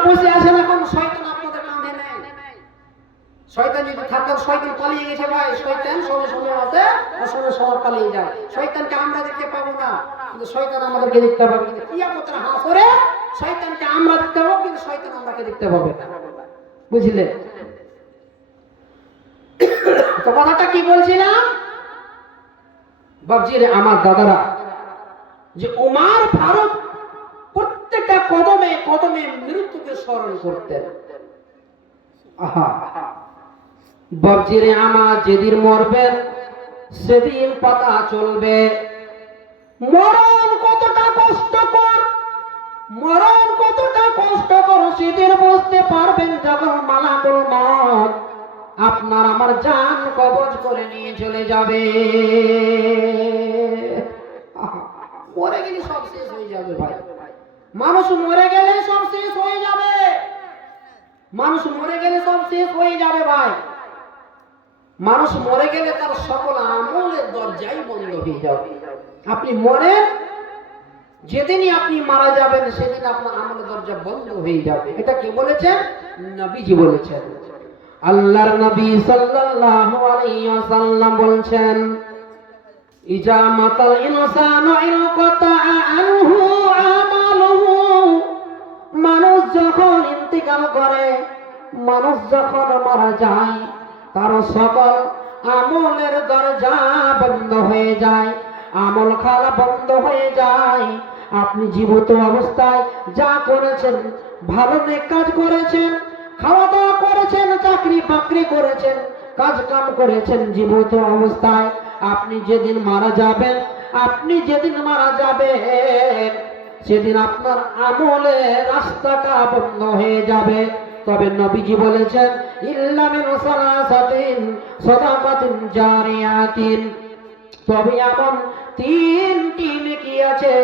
বসে আছেন, এখন শয়তান আপনাদের কাঁধে নেই। শয়তান যদি থাকতো, শয়তান পালিয়ে গেছে ভাই, শয়তান সময় আছে আর সময় পালিয়ে যায়। শয়তানকে আমরা দেখতে পাবো না, কিন্তু শয়তান আমাদেরকে দেখতে পাবে। কিন্তু কিয়ামতের হাসরে শয়তানকে আমরা দেখতে পাবো, কিন্তু শয়তান আমাকে দেখতে পাবে না। বুঝলে তো কথাটা কি বলছিলাম? বাবজি রে আমার দাদারা, যে উমর ফারুক প্রত্যেকটা কদমে কদমে মৃত্যুকে স্মরণ করতেন। বাবজি রে আমার, যেদিন মরবেন সেদিন পাতা চলবে। মরণ কতটা কষ্টকর, সেদিন বুঝতে পারবেন যখন মালাকুল মউত আপনার আমার জান কবজ করে নিয়ে চলে যাবে। মরে গেলে সব শেষ হয়ে যাবে ভাই। মানুষ মরে গেলে সব শেষ হয়ে যাবে, ভাই। মানুষ মরে গেলে তার সকল আমলের দরজাই বন্ধ হয়ে যাবে। আপনি মরেন, যেদিনই আপনি মারা যাবেন সেদিন আপনার আমলের দরজা বন্ধ হয়ে যাবে। এটা কে বলেছেন? নবীজি বলেছেন। আল্লাহর নবী সাল্লাল্লাহু আলাইহি ওয়াসাল্লাম বলেন, ইজা মাতাল ইনসানু ইনকাতা আনহু আমালুহু। মানুষ যখন ইন্তিকাল করে, মানুষ যখন মারা যায়, তার সকল আমলের দরজা বন্ধ হয়ে যায়, আমল খালা বন্ধ হয়ে যায়। আপনি জীবিত অবস্থায় যা করেছেন, ভালো নেক কাজ করেছেন, খাওয়া দাওয়া করেছেন, চাকরি বাকরি করেছেন, কাজ কাম করেছেন, জীবিত অবস্থায় আপনি যেদিন মারা যাবেন, সেদিন আপনার আমলের রাস্তাটা বন্ধ হয়ে যাবে। তবে নবীজি বলেছেন, ইল্লা মিন সালাসাতিন সাদাকাতিন জারিয়াতিন। তবে এমন তিনটি নেকি আছে,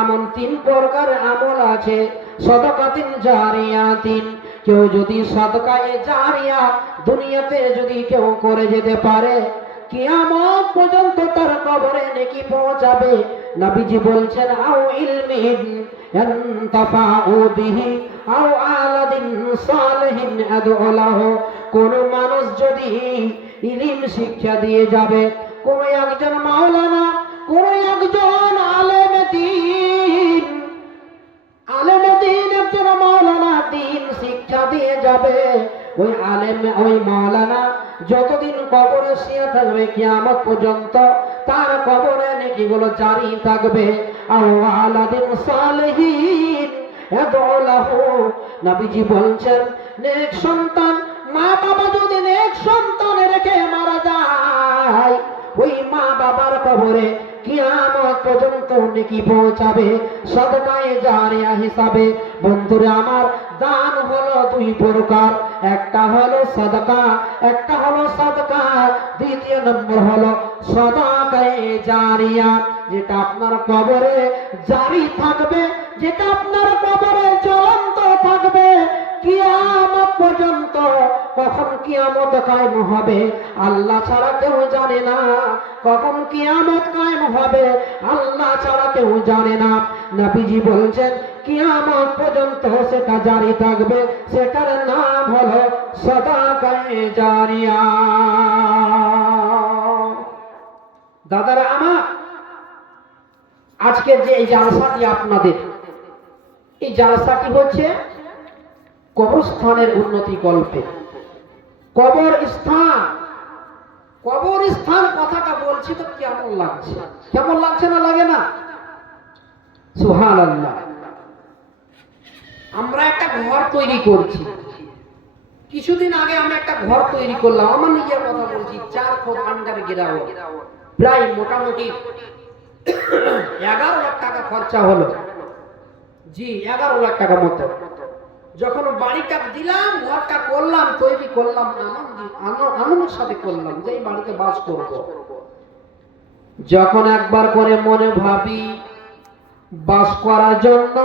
এমন 3 প্রকার আমল আছে, সাদাকাতিন জারিয়াতিন। কেউ যদি সাদকায়ে জারিয়া দুনিয়াতে যদি কেউ করে যেতে পারে, কিয়ামত পর্যন্ত তার কবরে নেকি পৌঁছাবে। নবীজি বলছেন আও ইলমিন ইয়ানতাফাউ বিহি আও আলাদিন সালিহিন আদউলাহু, কোন মানুষ যদি ইলম শিক্ষা দিয়ে যাবে, কোন একজন মাওলানা, কোন একজন আলেমে দিন একজন মাওলানা দিন শিক্ষা দিয়ে যাবে, ওই আলেম ওই মাওলানা যতদিন কবরে শুয়ে থাকবে কিয়ামত পর্যন্ত তার কবরে নেকিগুলো জারি থাকবে। আওয়ালাদিন সালিহিন ইয়াদউলাহু, নবীজি বলছেন নেক সন্তান, মা বাবা যদি নেক সন্তান রেখে মারা যায়, ওই মা বাবার কবরে কিয়ামত পর্যন্ত নেকি পৌঁছাবে সাদকায়ে জারিয়া হিসাবে। বন্ধুরা আমার, দান হলো দুই প্রকার, একটা হলো সাদকা, একটা হলো সাদকা, দ্বিতীয় নম্বর হলো সাদকায়ে জারিয়া, যেটা আপনার কবরে জারি থাকবে, যেটা আপনার কবরে জ্বলন্ত থাকবে কিয়ামত পর্যন্ত। কখন কিয়ামত কায়েম হবে আল্লাহ ছাড়া কেউ জানে না, কখন কিয়ামত কায়েম হবে আল্লাহ ছাড়া কেউ জানে না। নবীজি বলছেন কিয়ামত পর্যন্ত সেটা জারি থাকবে, সেটার নাম হলো সাদাকায়ে জারিয়া। দাদারা আমার, আজকের যে এই জালসাটি আপনাদের, এই জালসাটি হচ্ছে কবরস্থানের উন্নতি গল্পে। কবরস্থান, কবরস্থান কথাটা বলছি তো কেমন লাগছে? কেমন লাগছে না লাগে না? সুবহানাল্লাহ। আমরা একটা ঘর তৈরি করছি। কিছুদিন আগে আমি একটা ঘর তৈরি করলাম, আমার নিজের কথা বলছি, 4 ফুট আন্ডার গ্রাউন্ড, প্রায় মোটামুটি 11 লাখ টাকা খরচা হলো। জি, 11 লাখ টাকা মতো। যখন বাড়িটা দিলাম, ঘরটা করলাম, তৈরি করলাম, আনন্দের সাথে করলাম যে এই বাড়িতে বাস করব। যখন একবার করে মনে ভাবি বাস করার জন্য,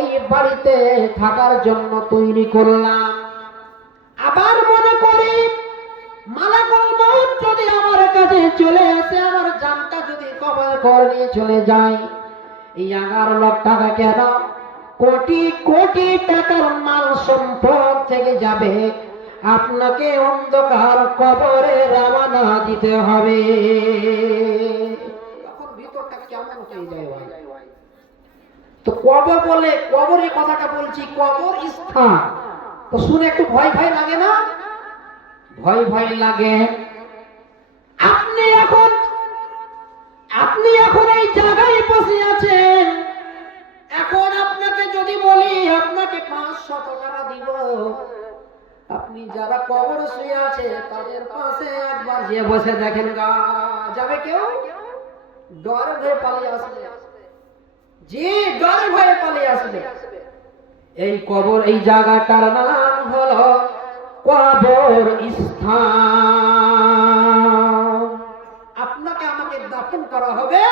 এই বাড়িতে থাকার জন্য তৈরি করলাম, আবার মনে করি মালাকুল মউত যদি আমার কাছে চলে আসে, আমার জানটা যদি কবর করে নিয়ে চলে যায়, এই 11 লাখ টাকা কেন, কোটি কোটি টাকার মাল সম্পদ থেকে যাবে, আপনাকে অন্ধকার কবরে রওনা দিতে হবে। তখন ভিতরটা কেমন হয়ে যায় ভাই? তো কবর বলে, কবরের কথাটা বলছি, কবর স্থান তো শুনে একটু ভয় ভয় লাগে না? ভয় ভয় লাগে। আপনি এখন এই জায়গায় বসে আছেন, এখন আপনাকে যদি বলি আপনাকে 500 টাকা দিব, আপনি যারা কবরে শুয়ে আছে তাদের পাশে একবার যে বসে দেখেন, গা যাবে কেউ? ডর ভয়ে পালিয়ে আসবে। জি, ডর ভয়ে পালিয়ে আসবে। এই কবর, এই জায়গাটার নাম হলো কবর স্থান। আপনাকে আমাকে দাফন করা হবে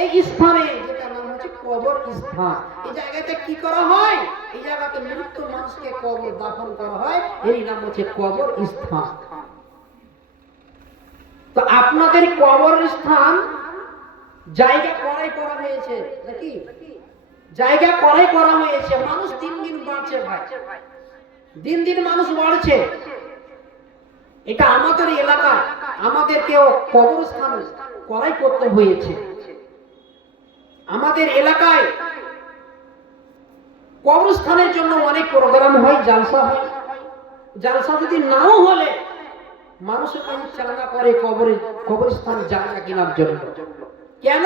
এই স্থানে, যেটা নাম হচ্ছে কবর স্থান। এই জায়গাতে কি করা হয়? এই জায়গাতে মৃত মানুষকে কবর দাফন করা হয়, এই নাম হচ্ছে কবর স্থান। তো আপনাদের কবর স্থান জায়গা করাই করা হয়েছে নাকি? জায়গা করাই করা হয়েছে। মানুষ দিন দিন বাড়ছে ভাই, দিন দিন মানুষ বাড়ছে। এটা আমাদের এলাকা, আমাদেরকেও কবরস্থান করাই করতে হয়েছে। আমাদের এলাকায় কবরস্থানের জন্য অনেক প্রোগ্রাম হয়, জালসা হয়। জালসা যদি নাও হলে মানুষের কাছে চাঁদা করে কবরস্থান জায়গা কেনার জন্য। কেন?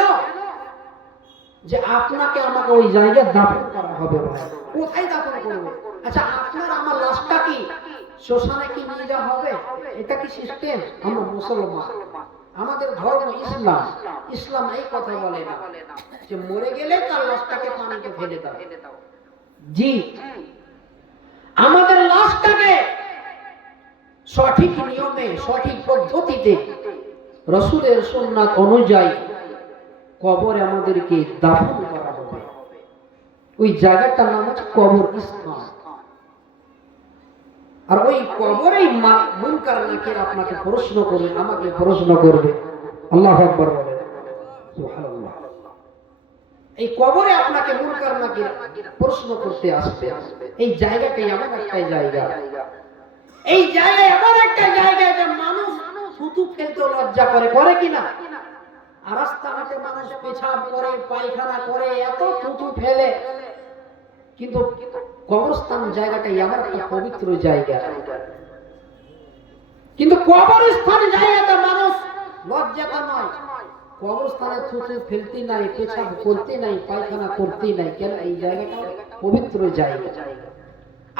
যে আপনাকে আমাকে ওই জায়গায় দাফন করা হবে। কোথায় দাফন করবে? আচ্ছা, আপনার আমার লাশটা কি শ্মশানে কি নিয়ে যাওয়া হবে? এটা কি সিস্টেম? আমরা মুসলমান, আমাদের ধর্ম ইসলাম, ইসলাম এই কথা বলে না যে মরে গেলে তার লাশটাকে পানিতে ফেলে দাও। জি, আমাদের লাশটাকে সঠিক নিয়মে, সঠিক পদ্ধতিতে, রাসূলের সুন্নাত অনুযায়ী কবরে আমাদেরকে দাফন করা হবে। ওই জায়গাটার নাম হচ্ছে কবর স্থান। আর ওই কবরেই মুনকার নাকির আপনাকে প্রশ্ন করবে, আমাকে প্রশ্ন করবে। আল্লাহু আকবার বলেন, সুবহানাল্লাহ। এই কবরে আপনাকে মুনকার নাকির প্রশ্ন করতে আসবে। এই জায়গাটাই এমন একটা জায়গা, এই জায়গায় এমন একটা জায়গা যে মানুষ থুতু ফেলতে লজ্জা করে, করে কিনা? আর রাস্তাঘাটে মানুষ পেছাব করে, পায়খানা করে, এত থুতু ফেলে, কিন্তু কবরস্থান জায়গাটা এমন একটা পবিত্র জায়গা। কিন্তু কবরস্থান জায়গাটা মানুষ লজ্জাটা নয়, কবরস্থানে থুতু ফেলতে নাই, পেছাব করতে নাই, পায়খানা করতে নাই। কেন? এই জায়গাটা পবিত্র জায়গা।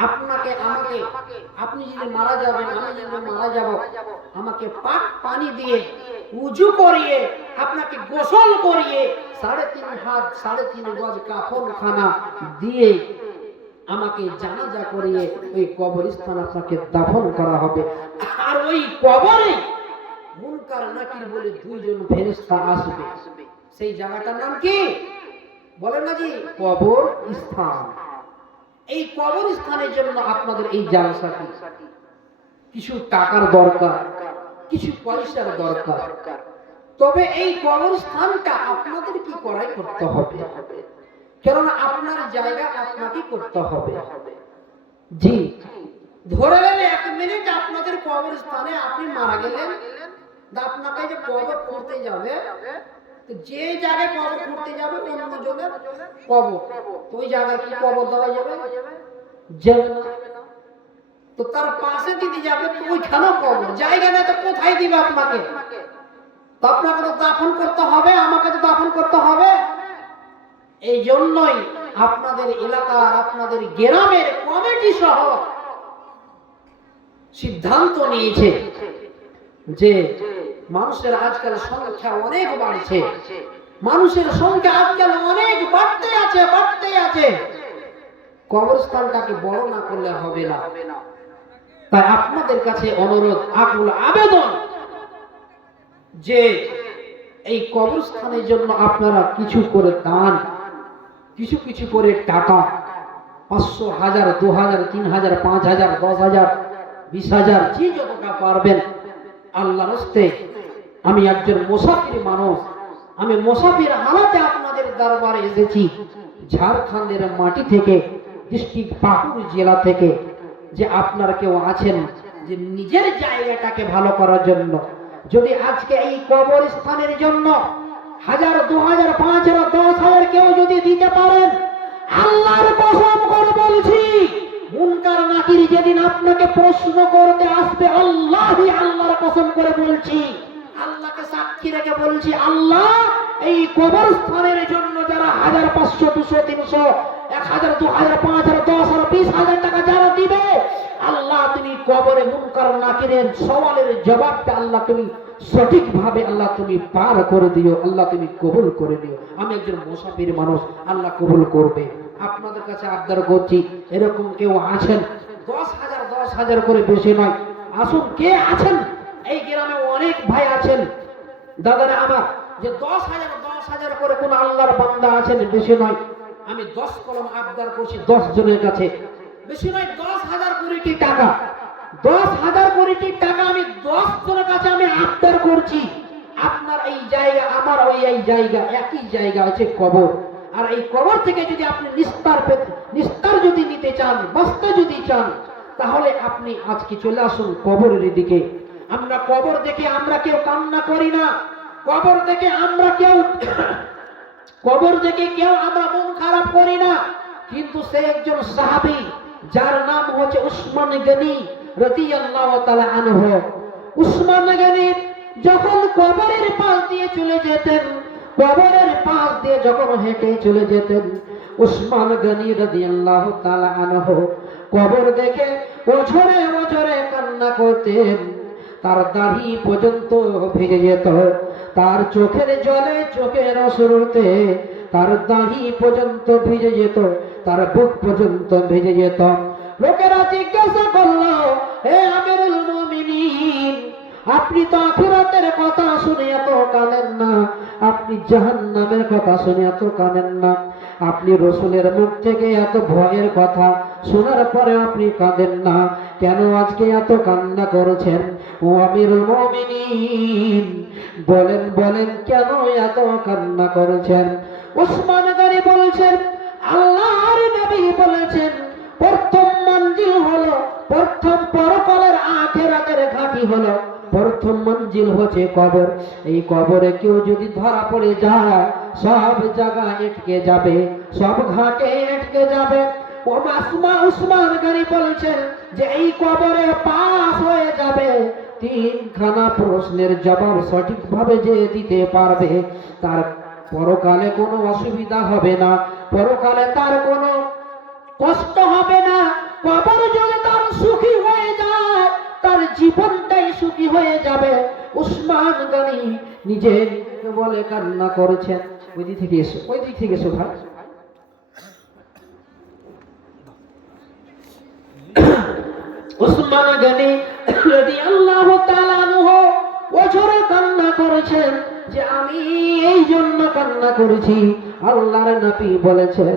আপনাকে আমাকে, আপনি যদি মারা যাবেন, আমি যদি মারা যাব, আমাকে পাক পানি দিয়ে উজু করিয়ে, আপনাকে গোসল করিয়ে, 3.5 হাত 3.5 গজ কাফনখানা দিয়ে আমাকে জানাজা করিয়ে ওই কবরস্থান আপনাকে দাফন করা হবে। আর ওই কবরে মুনকার নাকির বলে 2 জন ফেরেশতা আসবে। সেই জায়গাটার নাম কি বলেন না জি? কবর স্থান। এই কবর স্থানের জন্য আপনাদের এই জালসা কিছু টাকার দরকার, কিছু পয়সার দরকার। তবে এই কবরস্থানটা আপনাদের কি করাই করতে হবে, কারণ আপনার জায়গা আপনাকে করতে হবে। জি, ধরে নেন 1 মিনিট আপনাদের কবরস্থানে আপনি মারা গেলেন, আপনাকে যে কবর করতে যাবে, তো যে জায়গায় কবর করতে যাবে অন্যজনের কবর, তো ওই জায়গায় কি কবর দেওয়া যাবে? যাবে না। তো তার পাশে দিতে যাবে, তো ওইখানেও কবর, জায়গা না, তো কোথায় দিবে আপনাকে? তো আপনাকে তো দাফন করতে হবে, আমাকে তো দাফন করতে হবে। এই জন্যই আপনাদের এলাকার, আপনাদের গ্রামের কমিটি সহ সিদ্ধান্ত নিয়েছে যে মানুষের আজকাল সংখ্যা অনেক বাড়ছে, মানুষের সংখ্যা আজকাল অনেক বাড়তে আছে, কবরস্থানটাকে বড় না করলে হবে না। তাই আপনাদের কাছে অনুরোধ, আকুল আবেদন যে এই কবরস্থানের জন্য আপনারা কিছু করে দান, কিছু কিছু করে টাকা, 500, 1000, 2000, 3000, 5000, 10000, 20000, যে যত টাকা পারবেন আল্লাহর রাস্তায়। আমি একজন মুসাফির মানুষ, আমি মুসাফির হালাতে আপনাদের দরবারে এসেছি, ঝাড়খণ্ডের মাটি থেকে, ডিস্ট্রিক্ট পাকুড় জেলা থেকে। যে আপনার কেউ আছেন যে নিজের জায়গাটাকে ভালো করার জন্য, যদি আজকে এই কবরস্থানের জন্য 1000, 2000, 5000, 10000 কেউ যদি দিতে পারেন, আল্লাহর কসম করে বলছি, মুনকার নাকির যেদিন আপনাকে প্রশ্ন করতে আসবে, আল্লাহর কসম করে বলছি, আল্লাহকে সাক্ষী রেখে বলছি, আল্লাহ এই কবরস্থানের জন্য যারা 1000, 500, 200, 300, 1000, 2000, 5000, 10000, 20000 টাকা যারা দিবে, আল্লাহ তুমি কবরে মুনকার নাকিরের সওয়ালের জবাবটা আল্লাহ তুমি সঠিকভাবে আল্লাহ তুমি পার করে দিও, আল্লাহ তুমি কবুল করে দিও। আমি একজন মুসাফির মানুষ, আল্লাহ কবুল করবে। আপনাদের কাছে আবদার করছি, এরকম কেউ আছেন? 10,000 10,000 করে, বেশি নয়। আসুন, কে আছেন? এই গ্রামে অনেক ভাই আছেন, দাদারা আমার, যে 10,000 করে কোন আল্লাহর বান্দা আছেন? বেশি নয়, আমি 10 কলম আবদার করছি 10 জনের কাছে, বেশি নয়, 10,000 কোটি টাকা, 10,000 কোটি টাকা আমি 10 জনের কাছে আমি আবদার করছি। আপনার এই জায়গা, আমার ওই এই জায়গা, একই জায়গা আছে কবর। আর এই কবর থেকে যদি আপনি নিস্তার যদি নিতে চান, বাঁচতে যদি চান, তাহলে আপনি আজকে চলে আসুন কবরের দিকে। আমরা কবর দেখে আমরা কেউ কান্না করি না, কবর দেখে আমরা কেউ আমরা মন খারাপ করি না। কিন্তু সে একজন সাহাবী, যার নাম হচ্ছে উসমান গনি রাদিয়াল্লাহু তাআলা আনহু। উসমান গনি যখন কবরের পাশ দিয়ে চলে যেতেন, কবরের পাশ দিয়ে যখন হেঁটে চলে যেতেন, উসমান গনি রাদিয়াল্লাহু তাআলা আনহু কবর দেখে ওঝরে ওঝরে কান্না করতেন। তার দাড়ি পর্যন্ত ভিজে যেত, তার চোখের জলে চোখের অশ্রুতে তার দাড়ি পর্যন্ত ভিজে যেত, তার বুক পর্যন্ত ভিজে যেত। লোকেরা জিজ্ঞাসা করলো, হে আমিরুল মুমিনিন, আপনি তো আখিরাতের কথা শুনে এত কাঁদেন না, আপনি জাহান্নামের কথা শুনে এত কাঁদেন না, আপনি রাসূলের মুখ থেকে এত ভয়ের কথা শোনার পরে আপনি কাঁদেন না কেন? আজকে এত কান্না করেছেন ও আমিরুল মুমিনিন? বলেন বলেন কেন এত কান্না করেছেন? ওসমান গনি বলছেন, আল্লাহর নবী বলেছেন প্রথম মঞ্জিল হলো, প্রথম পরকালের আখিরাতের ঘাঁটি হলো, প্রথম মঞ্জিল হচ্ছে কবর। এই কবরে কেউ যদি ধরা পড়ে যায় সব জায়গা আটকে যাবে, সব ঘাটে আটকে যাবে। উসমান গনি বলছেন যে এই কবরে পাস হয়ে যাবে তিনখানা প্রশ্নের জবাব সঠিকভাবে যে দিতে পারবে তার পরকালে কোনো অসুবিধা হবে না, পরকালে তার কোনো কষ্ট হবে না। কবর যদি তার সুখী হয়ে যায় তার জীবনটাই সুখী হয়ে যাবে। উসমান গনি নিজে নিজেকে বলে কান্না করেছেন। ওই দিক থেকে এসো, ওই দিক থেকে এসো ভাই। উসমান গনি রাদিয়াল্লাহু তাআলা আনহু ওজোরে কান্না করেছেন যে আমি এই জন্য কান্না করেছি। আল্লাহর নবী বলেছেন,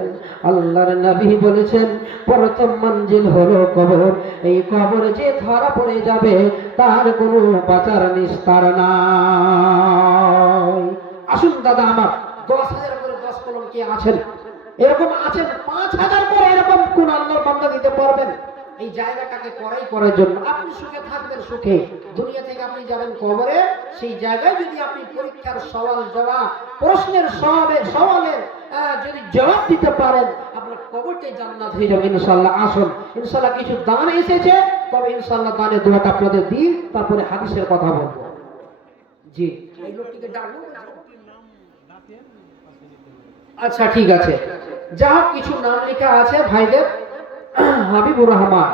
আল্লাহর নবী বলেছেন প্রথম মঞ্জিল হলো কবর। এই কবরে যে ধরা পড়ে যাবে তার কোনো বাঁচার নিস্তার নাই। আসুন দাদা আমার, 10,000 করে 10 কলম কে আছেন? এরকম আছেন 5,000 করে, এরকম কোন আল্লাহর বান্দা দিতে পারবেন এই জায়গাটাকে করাই করার জন্য? আপনি সুখে থাকবেন, সুখে দুনিয়া থেকে আপনি যাবেন কবরে। সেই জায়গায় যদি আপনি পরীক্ষার সওয়াল জবাব, প্রশ্নের সওয়ালের যদি জবাব দিতে পারেন আপনার কবরটাই জান্নাত হয়ে যাবে ইনশাআল্লাহ। আসুন, ইনশাআল্লাহ কিছু দান এসেছে, তবে ইনশাআল্লাহ দানের দোয়াটা আপনাদের দিই, তারপরে হাদিসের কথা বলবো। জি, এই লোকটিকে ডাকবো। আচ্ছা ঠিক আছে, যা কিছু নাম লেখা আছে ভাইদের। হাবিবুর রহমান,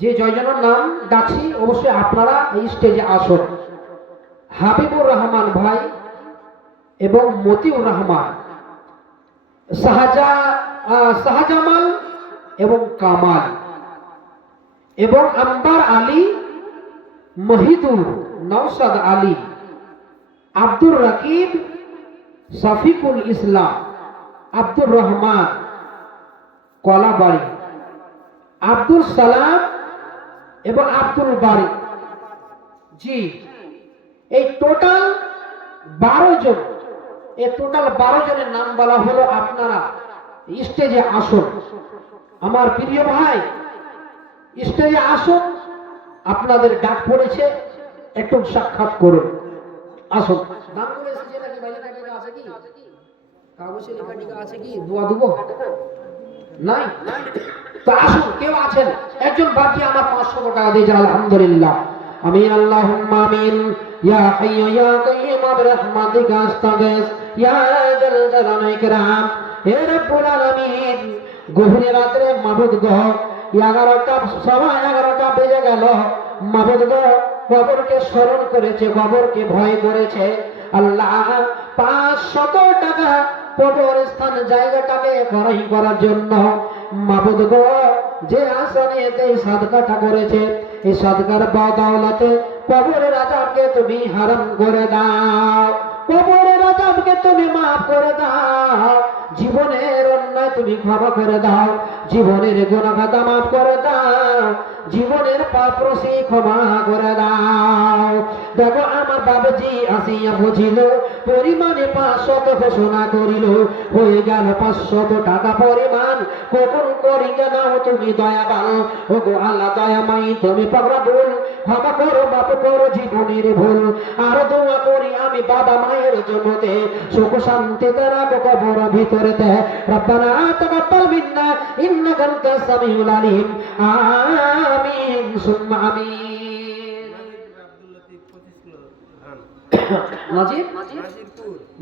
যে জয়জনের নাম ডাকছি অবশ্যই আপনারা এই স্টেজে আসুন। হাবিবুর রহমান ভাই এবং মতিউর রহমান, শাহজামাল এবং কামাল এবং আম্বার আলী, মহিদুর, নওশাদ আলী, আব্দুর রাকিব, শফিকুল ইসলাম, আব্দুর রহমান কলাবাড়ি, আব্দুল সালাম এবং আব্দুল বাড়ি। জি, এই টোটাল 12 জন, এই টোটাল 12 জনের নাম বলা হলো। আপনারা স্টেজে আসুন আমার প্রিয় ভাই, স্টেজে আসুন, আপনাদের ডাক পড়েছে, একটু সাক্ষাৎ করুন। আসুন। নামগুলো এসেছে নাকি? বাইরে লেখা আছে কি? কাগজে লেখা আছে কি? দোয়া দেবো? নাই? তো আসুন, কেউ আছেন একজন বাকি আমার 500 টাকা দিয়ে যান। আলহামদুলিল্লাহ, আমিন, আল্লাহুম্মা আমিন। ইয়া হাইয়্যু ইয়া কাইয়্যুম বিরহমাতিকা আস্তাগীস ইয়া যাল জালালি ওয়াল ইকরাম। হে রব্বুল আলামিন, গভীর রাতে মাবুদ গো 11টা 11:15 বেজে গেল। মাবুদ গো কবরকে স্মরণ করেছে, কবরকে ভয় করেছে। আল্লাহ 500 টাকা কবরস্থান জায়গাটাকে খরচ করার জন্য মাবুদ গো যে আসানেতে সাদকাটা করেছে, এই সাদকার বদৌলতে কবরের আযাবকে তুমি হারাম করে দাও, কবরের আযাবকে তুমি মাফ করে দাও, জীবনের অন্যায় তুমি ক্ষমা করে দাও, জীবনের গুনাহ খাতা মাফ করে দাও, জীবনের পাপ রশি ক্ষমা করে দাও। দেখো আমার বাবাজি আসিয়া বুঝিল পরিমাণে 500 ঘোষণা করিল, হয়ে গেল 500 টাকা পরিমাণ। কবুল করিয়া নাও তুমি দয়াবান, ও গো আল্লাহ দয়াময়ী তুমি পাগলাবুল, ক্ষমা করো মাফ করো জীবনের ভুল। আর দোয়া করি আমি বাবা মায়ের জন্য দে সুখ শান্তিতে রাখো কবর ভিতরেতে। রব্বানা তাকাব্বাল মিন্না ইন্নাকা আনতাস সামিউল আলিম। আমিন সুম্মা আমিন।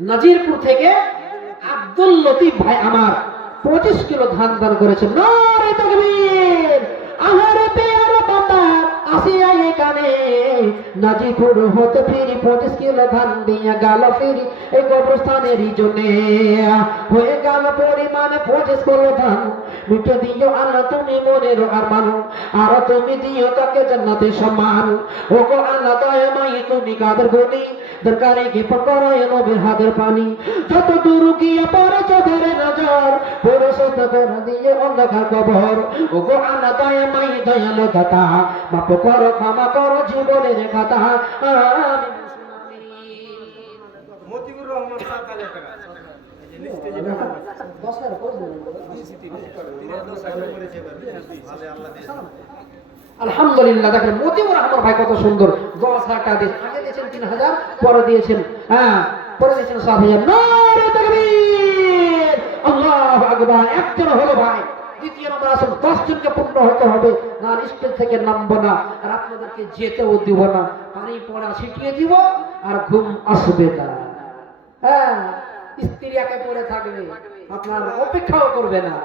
নাজিরপুর থেকে আব্দুল লতিফ ভাই আমার 25 কিলো ধান দান করেছেন। নারে তাকবীর। আহারে পেয়ারা বান্দা আসিয়া এখানে নাজিরপুর হতে ফিরি 25 কিলো ধান দিয়া গেল ফিরি এই কবরস্থানেরই জন্যে। হয়ে গেল পরিমাণে 25 কিলো ধান, মিটে দিও আল্লাহ তুমি মনের আরমান, আর তুমি দিও তাকে জান্নাতের সম্মান। ও গো আল্লাহ দয়াময়ী তুমি কাদের গুণী, দরকারে কি পকড়ো এ নবীর হাতের পানি যত দূর গিয়ে পড়ে চোখের নজর পুরো সত্য করে দিয়ে অন্ধকার কবর ও গো আল্লাহ দয়া মাই দয়ালু দাতা মাফ করো ক্ষমা করো জীবনের খাতা আমিন মতিউর রহমান 7,000 টাকা এই যে লিস্টে যে 10,000 করে দিন আলহামদুলিল্লাহ। দেখেন মতিউর রহমান ভাই কত সুন্দর 10,000 টাকা দিয়েছেন, আগে দিয়েছেন 3,000, পরে দিয়েছেন পরে দিয়েছেন 7,000। নারে তাকবীর, আল্লাহু আকবার। একজন হলো ভাই, দ্বিতীয় নম্বর আসুন 10 জনকে পূর্ণ হতে হবে। না স্টেজ থেকে নামবো না, আর আপনাদেরকে যেতেও দিব না, পানি পড়া ছিটিয়ে দিব, আর ঘুম আসবে না। স্ত্রী একা পড়ে থাকবে, আপনার অপেক্ষাও করবে না।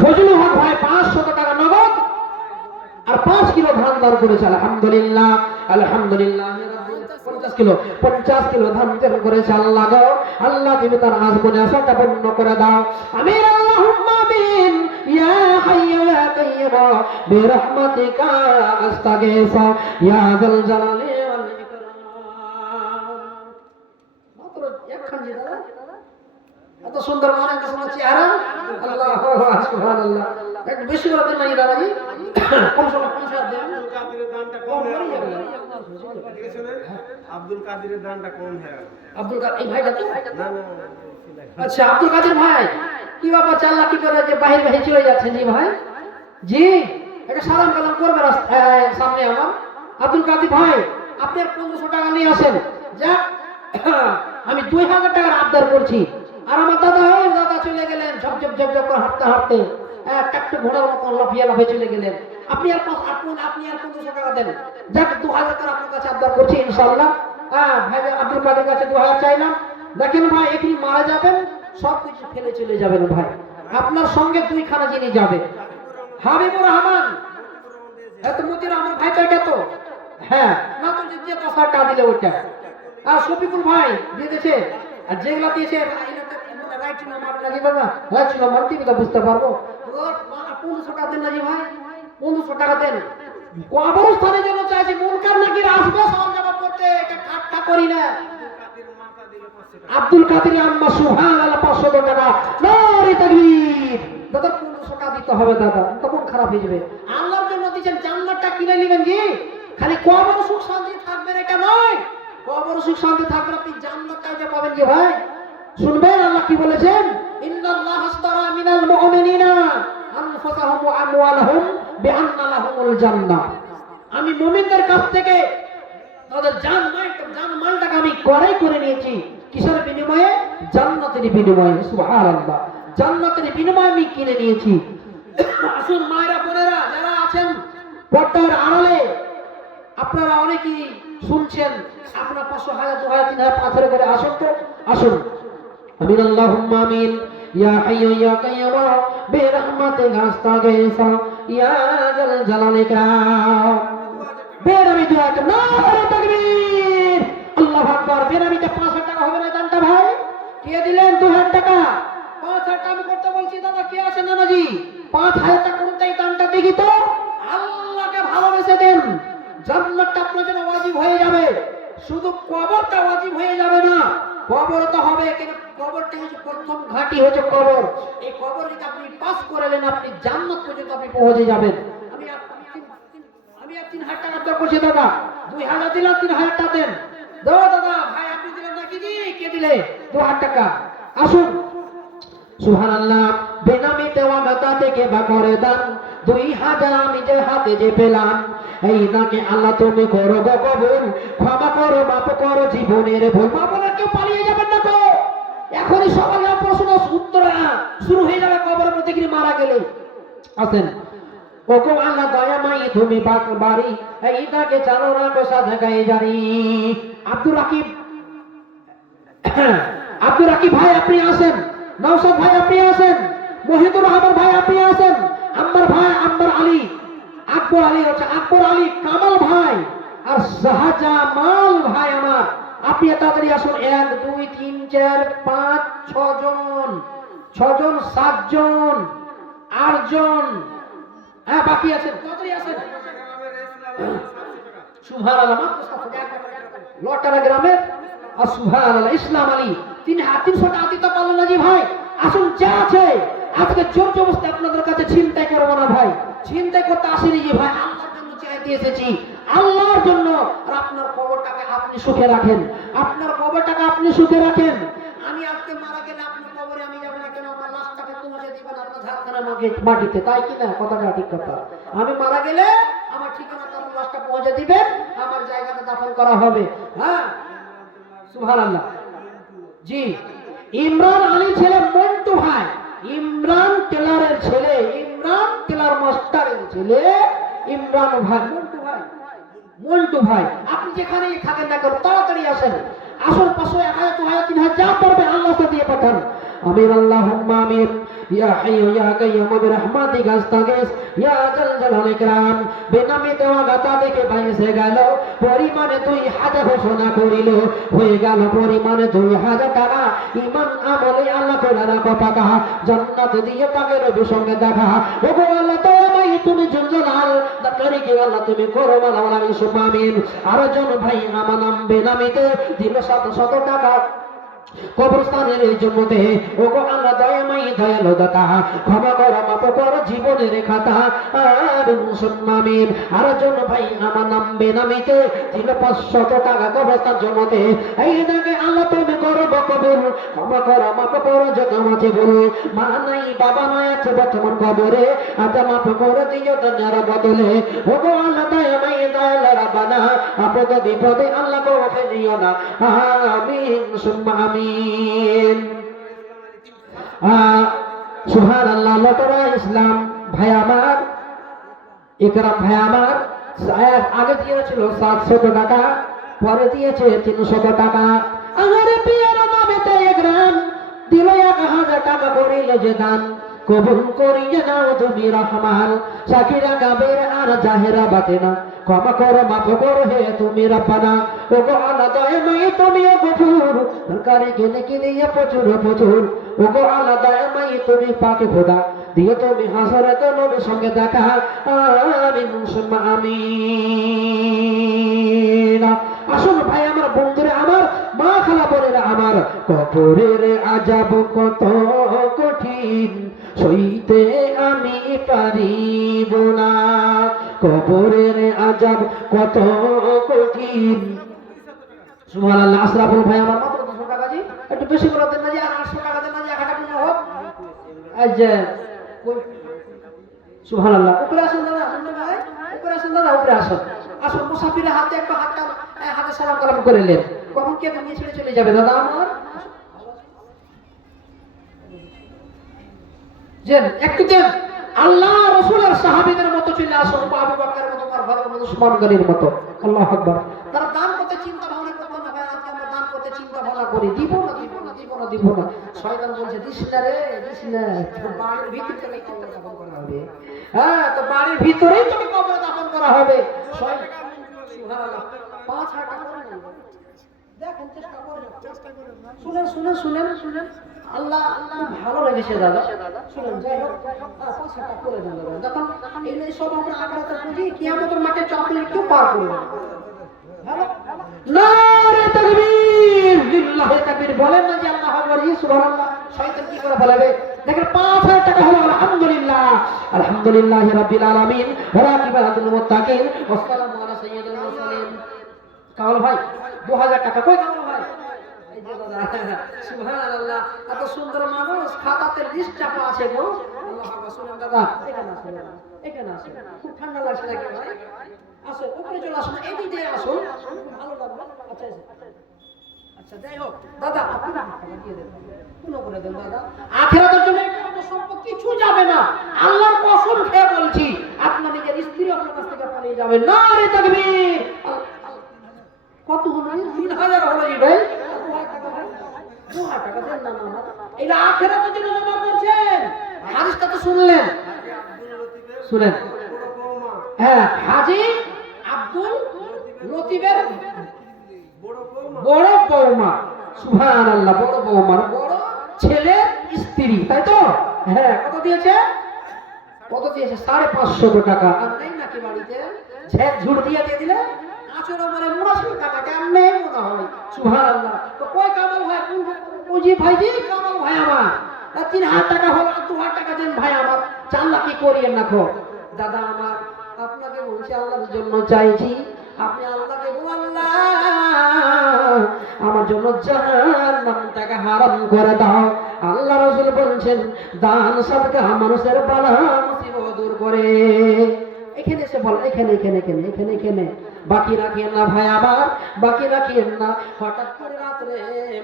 ফজলুল হক ভাই 500 টাকা নগদ আর 5 কিলো ধান দান করেছে। আলহামদুলিল্লাহ, আলহামদুলিল্লাহ। 50 কিলো ধান দান করেছে। আল্লাহ গো, আল্লাহ তুমি তার আজমনে আশাটা পূর্ণ করে দাও। আমিন, আল্লাহুম্মা আমিন। ইয়া হাইয়্যু ইয়া কাইয়্যুম বিরহমাতিকা আস্তাগীসু ইয়া যাল জালালি ওয়াল ইকরাম। মাত্র একখান জি দাদা, এত সুন্দর মানে, এত সুন্দর চেহারা। আল্লাহু সুবহানাল্লাহ। একটু বেশি করে দেন না দাদাজি, কম সময় কম সময় দেন। কাদিরের দানটা কম হয়ে গেল। ঠিক আছে না? আব্দুল কাদিরের দানটা কম হয়ে গেল। আব্দুল কাদের এই ভাইটা তো না না, আচ্ছা, আব্দুল কাদের ভাই কি বাবা চাল্লা কি করে যে বাহির বাহির চলে যাচ্ছে? জি ভাই, জি একটা সালাম কালাম করবে সামনে আমার। আব্দুল কাদের ভাই আপনি 1500 টাকা নিয়ে আসেন। যাক, আমি 2000 টাকার আবদার করছি। আর আমার দাদা চলে গেলেন ঝপঝপ ঝপঝপ করে হাঁটতে হাঁটতে, কাটতে ঘোড়ার মতো লাফিয়ে লাফিয়ে চলে গেলেন। আপনি আর 1500 টাকা দেন। যাক, 2000 টাকা আপনার কাছে আবদার করছি ইনশাআল্লাহ। ভাই আব্দুল কাদের কাছে 2000 চাইলাম। দেখেন ভাই, এখানে মারা যাবেন, সব কিছু ফেলে চলে যাবেন ভাই। আপনার সঙ্গে 2খানা জিনিস যাবে। হাবিবুর রহমান, এত মতিউর রহমান ভাই তো এটা তো, হ্যাঁ না তো যে 10,000 টাকা দিলে ওইটা। আর শফিকুল ভাই দিয়ে দিয়েছে, আর যেগুলা দিয়েছে রাইট নাম্বার লাগি বাবা, রাইট নাম্বার টিভি তো বুঝতে পারবো। 1500 টাকা দেন না জি ভাই, 1500 টাকা দেন। কবরস্থানের জন্য চাইছি, মুনকার নাকির আসবে সওয়াল জবাব করতে, এটা ঠাট্টা করি না। আব্দুল কাদের আম্মা সুবহানাল্লাহ 500 টাকা। নারে তাকবীর। দাদা 1500 টাকা দিতে হবে দাদা, তখন খারাপ হয়ে যাবে। আল্লাহর জন্য দিবেন, জান্নাতটা কিনে নেবেন জি। খালি কবর সুখ শান্তি থাকবেন এটা নয়, কবর সুখ শান্তি থাকবে আপনি জান্নাতটাও যে পাবেন জি ভাই। শুনবেন আল্লাহ কি বলেছেন? ইন্নাল্লাহ আশতারা মিনাল মুমিনিনা আনফুসাহুম ওয়া আমওয়ালাহুম বিআন্না লাহুমুল জান্নাহ। আমি মুমিনদের কাছ থেকে তাদের জানমালটাকে আমি ক্রয় করে নিয়েছি। কিসের বিনিময়ে? জান্নাতের বিনিময়ে। সুবহানাল্লাহ, জান্নাতের বিনিময়ে আমি কিনে নিয়েছি। আসুন মায়েরা বোনেরা যারা আছেন পর্দার আড়ালে, আপনারা অনেকেই শুনছেন, আপনারা 500 1000 2000 3000 পাথরে করে আসুন তো, আসুন। আমিন, আল্লাহুম্মা আমিন। ইয়া হাইয়্যু ইয়া কাইয়্যুম বিরহমাতিকা আস্তাগীসু ইয়া যাল জালালি ইকরাম। বেরামি দোয়া করুন। নারে তাকবীর, আল্লাহু আকবার। বেরামিটা 5000 টাকা হবে না দানটা ভাই? কে দিলেন 2000 টাকা? 5000 টাকা আমি করতে বলছি দাদা, কে আছেন নানাজি? 5000 টাকা করুন, তাই দানটা দেখি তো। আল্লাহকে ভালোবেসে দেন, জান্নাতটা আপনার জন্য ওয়াজিব হয়ে যাবে। শুধু কবরটা ওয়াজিব হয়ে যাবে না, কবর তো হবে, কিন্তু কবরটা হচ্ছে প্রথম ঘাঁটি, হচ্ছে কবর। এই কবর যদি আপনি পাস করালেন, আপনি জান্নাত পর্যন্ত আপনি পৌঁছে যাবেন। আমি 3000 টাকা তো করছি দাদা, 2000 দিলাম, 3000 টাকা দেন। দাদা ভাই আপনি দিলেন নাকি জি? কে দিলে? 2000 টাকা। আসুন, সুবহানাল্লাহ। বেনামি দেওয়া দাতা থেকে বা করে দান 2000 আমি যে হাতে যে পেলাম, এই নাকি আল্লাহ তুমি করো গো কবুল, ক্ষমা করো মাফ করো জীবনের ভুল। মা বলে কেউ পালিয়ে যাবেন না তো, এখনই সবার প্রশ্ন উত্তর শুরু হয়ে যাবে কবরের মধ্যে গিয়ে মারা গেলে। আসেন, ওগো আল্লাহ দয়াময়ী তুমি পাক বাড়ি, এই নাকে জানো না কো সাধাগাই জানি। আব্দুর রাকিব, আব্দুর রাকিব ভাই আপনি আসেন, নওশাদ ভাই আপনি আসেন, মহিদুর রহমান ভাই আপনি আসেন, আম্বার ভাই, আম্বার আলী, আকবর আলী হচ্ছে আকবর আলী, কামাল ভাই আর শাহজামাল ভাই আমার, আপনি তাড়াতাড়ি আসুন। 1 2 3 4 5 6 জন, 6 জন 7 জন 8 জন, হ্যাঁ বাকি আছেন, তাড়াতাড়ি আসেন। সুবহানাল্লাহ, লটারা গ্রামের আর সুবহানাল্লাহ ইসলাম আলী 300 টাকা দিতে পারলেন না জি ভাই। আসুন যা আছে আজকে জোর জবরদস্তি আপনাদের কাছে ছিনতাই করবো না ভাই, ছিনতাই করতে আসেনি জি ভাই, আল্লাহর জন্য চাইতে এসেছি, আল্লাহর জন্য। আর আপনার কবরটাকে আপনি সুখে রাখেন, আপনার কবরটাকে আপনি সুখে রাখেন। আমি আজকে মারা গেলে আপনার কবরে আমি যাবো না কেন, আমার লাশটাকে পৌঁছে দিবেন আপনার ঝাড়খানার মাটিতে, তাই কি না? কথাটা ঠিক কথা। আমি মারা গেলে আমার ঠিকানাতে আমার লাশটা পৌঁছে দিবেন, আমার জায়গাতে দাফন করা হবে। হ্যাঁ সুবহানাল্লাহ। জি, ইমরান আলী ছেলে মন্টু ভাই, ইমরান টেলারের ছেলে, ইমরান টেলার মাস্টারের ছেলে ইমরান ভাই, মন্টু ভাই, মন্টু ভাই। আপনি যেখানে থাকেন না কেন তাড়াতাড়ি আসেন, আসল পাশে 1000 যা পড়বে আল্লাহকে দিয়ে পাঠান। আমিন আল্লাহুম্মা আমিন। ইয়া হাইয়ু ইয়া কাইয়্যুম বিরহমাতিকা আস্তাগীস ইয়া জাল জালাল ইকরাম। বেনামে দেওয়া গাতা দেখে বাইসে গেল, পরিমাণে 2000 ঘোষণা করিল, হয়ে গেল পরিমাণে 2000 টাকা। ঈমান আমলে আল্লাহ করে রাখো পাকা, জান্নাত দিয়ে পাকের রবি সঙ্গে দেখা। ওগো আল্লাহ তোমায় তুমি জুলজালাল দাতারি কে আল্লাহ তুমি করো মালা ইসুফ আমিন। আরেকজন ভাই আমার নাম বেনামিতে দিল 700 টাকা কবরস্থানের জন্যতে। ওগো আল্লাহ দয়াময়ী দয়ালু দাতা, ক্ষমা করো মাফ করো জীবনের খাতা আমিন। আরেকজন ভাই আমার নাম বেনামিতে দিল 500 টাকা কবরস্থান জন্যতে। এই দাগে আল্লাহ তুমি করো কবুল, ক্ষমা করো মাফ করো যত মাঝে বল। মা নাই বাবা নাই আছে বর্তমান কবরে, আজ মাফ করে দিও দুনিয়ার বদলে। ওগো আল্লাহ দয়াময়ী দয়ালু রাব্বানা, আপদ বিপদে আল্লাহ কোফে দিও না, আমিন সুম্মা আমিন। সুবহানাল্লাহ। লটরা ইসলাম ভাই আমার, ইকরাম ভাই আমার আগে দিয়েছিল 700 টাকা, পরে দিয়েছে 300 টাকা। আমার পিয়ার নামেতে ইকরাম দিল 1000 টাকা করিল যে দান, কবুল করিয়ে নাও তুমি রহমান। শাকিরা গাবের আর জাহেরা বাতেনা, ক্ষমা করো মাফ করো হে তুমি রব্বানা। ওগো আল্লাহ দয়াময়ী তুমি গফুর, দরকারে গেলে কি দিয়ে প্রচুর প্রচুর। ওগো আল্লাহ দয়াময়ী তুমি পাকে খোদা, দিয়ে তুমি হাসরাতে নবীর সঙ্গে দেখা, আমিন সুম্মা আমিন। আসুন ভাই আমার, বন্ধুরে আমার, মা খালা বোনেরা আমার, কবরের আযাব কত কঠিন সইতে আমি পারিব না, কবরের আযাব কত কঠিন। সুবহানাল্লাহ। আশরাফুল ভাই আমার মাত্র 200 টাকা জি, একটু বেশি করে দেন না জি, আর 800 টাকা দেন না জি, 1000 টাকা হোক। এই যে সুবহানাল্লাহ। উপরে আসুন দাদা, ভাই উপরে আসুন দাদা, উপরে আসুন। আসুন মুসাফিরের হাতে একটু হাতে সালাম কালাম করে নেন, কখন কে নিয়ে ছেড়ে চলে যাবে দাদা আমার। যেন একটু যেন আল্লাহ রাসূলের সাহাবীদের মতো চলে আসুন, আবু বকরের মতো, ওমর ফারুকের মতো, উসমান গনির মতো। আল্লাহু আকবার। তারা দান করতে চিন্তা ভাবনা করতো না ভাই, আজকে আমরা দান করতে চিন্তা ভাবনা করি, দিব না দিব না দিব না দিব না। শয়তান বলছে দিস না রে, দিস না, তো বাড়ির ভিতরে কবর দাফন করা হবে। হ্যাঁ, তো বাড়ির ভিতরেই তোকে কবর দাফন করা হবে। সুবহানাল্লাহ। 5000 টাকা দেখেন, চেষ্টা করেন, শুনেন শুনেন শুনেন শুনেন, আল্লাহ ভালো লেগেছে দাদা, শুনেন। যাই হোক 500 টাকা করে দেন দাদা, যখন এই সব আমরা আখেরাতে পুঁজি কিয়ামতের মাঠে চকলেট কেউ পার করবে। ভালো নারে তাকবীর, লিল্লাহি তাকবীর বলেন না যে আল্লাহু আকবার, সুবহানাল্লাহ। শয়তান কি করে বলবে? দেখেন 5000 টাকা হলো, আলহামদুলিল্লাহ, আলহামদুলিল্লাহি রাব্বিল আলামিন, ওয়া আকিবাতুল মুত্তাকিন, ওয়াসসালামু আলা সাইয়্যিদিল মুরসালিন। কামাল ভাই 2000 টাকা কই? কামাল ভাই এই যে দাদা, সুবহানাল্লাহ, এত সুন্দর মানুষ, খাতাতে লিস্ট চাপা আছে গো। আল্লাহু আকবার। শুনেন দাদা, এখানে আসুন, এখানে আসুন, খুব ঠান্ডা লাগছে নাকি ভাই? আসুন উপরে চলে আসুন, এই দিকে আসুন, ভালো লাগবে। আচ্ছা আচ্ছা, যাই হোক দাদা, আপনি টাকা দিয়ে দেন, পুরো করে দেন দাদা। আখিরাতের জন্য কোনো সম্পদ কিছু যাবে না, আল্লাহর কসম খেয়ে বলছি, আপনার নিজের স্ত্রী আপনার কাছ থেকে পালিয়ে যাবে। নারে তাকবীর। কত হলো? 3000 হলো জি ভাই। 2000 টাকা দেন না না, এটা আখিরাতের জন্য জমা করছেন। হাদিসটা তো শুনলেন, শুনেন। হ্যাঁ, হাজী আব্দুল লতিফের বড় বৌমা, সুবহানাল্লাহ, বড় বৌমার বড় ছেলের স্ত্রী, তাই তো? হ্যাঁ, কত দিয়েছে? কত দিয়েছে? 550 টাকা। আর নেই নাকি বাড়িতে? ঝেড় ঝুড় দিয়ে দিলে আসলে মানে মুনাফিক টাকা কেমনে মনে হয় সুবহানাল্লাহ তো কই কামাল ভাই বুঝি ভাই জি কামাল ভাই আমার 3000 টাকা হলো 2000 টাকা দেন ভাই আমার চাল্লা কি করিয়েন না খো দাদা আমার আপনাকে বলছি আল্লাহর জন্য চাইছি আপনি আল্লাহকে বল আল্লাহ আমার জন্য জাহান্নামটাকে হারাম করে দাও আল্লাহ রাসূল বলেন দান সাদকা মানুষের বালা মুসিবত দূর করে এখানে এসে বল এখানে বাকি রাখিয়েন না ভাই আবার বাকি রাখিয়েন না হঠাৎ করে রাত্রে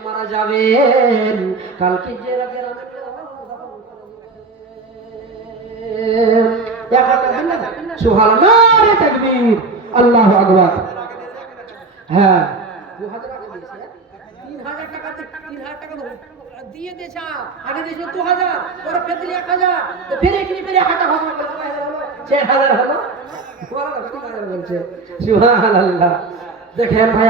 মারা যাবেন কালকে যে রাতের সুবহানাল্লাহ তাকবীর আল্লাহু আকবার হ্যাঁ 2000 টাকা দিয়েছে 3000 টাকা 3000 টাকা দিয়ে দিয়েছে আগে দিয়েছিল 2000 পরে ফের দিলে 1000 তো ফের এখানে ফের 1000 টাকা হলো 4000 হলো বলছে সুবহানাল্লাহ দেখেন ভাই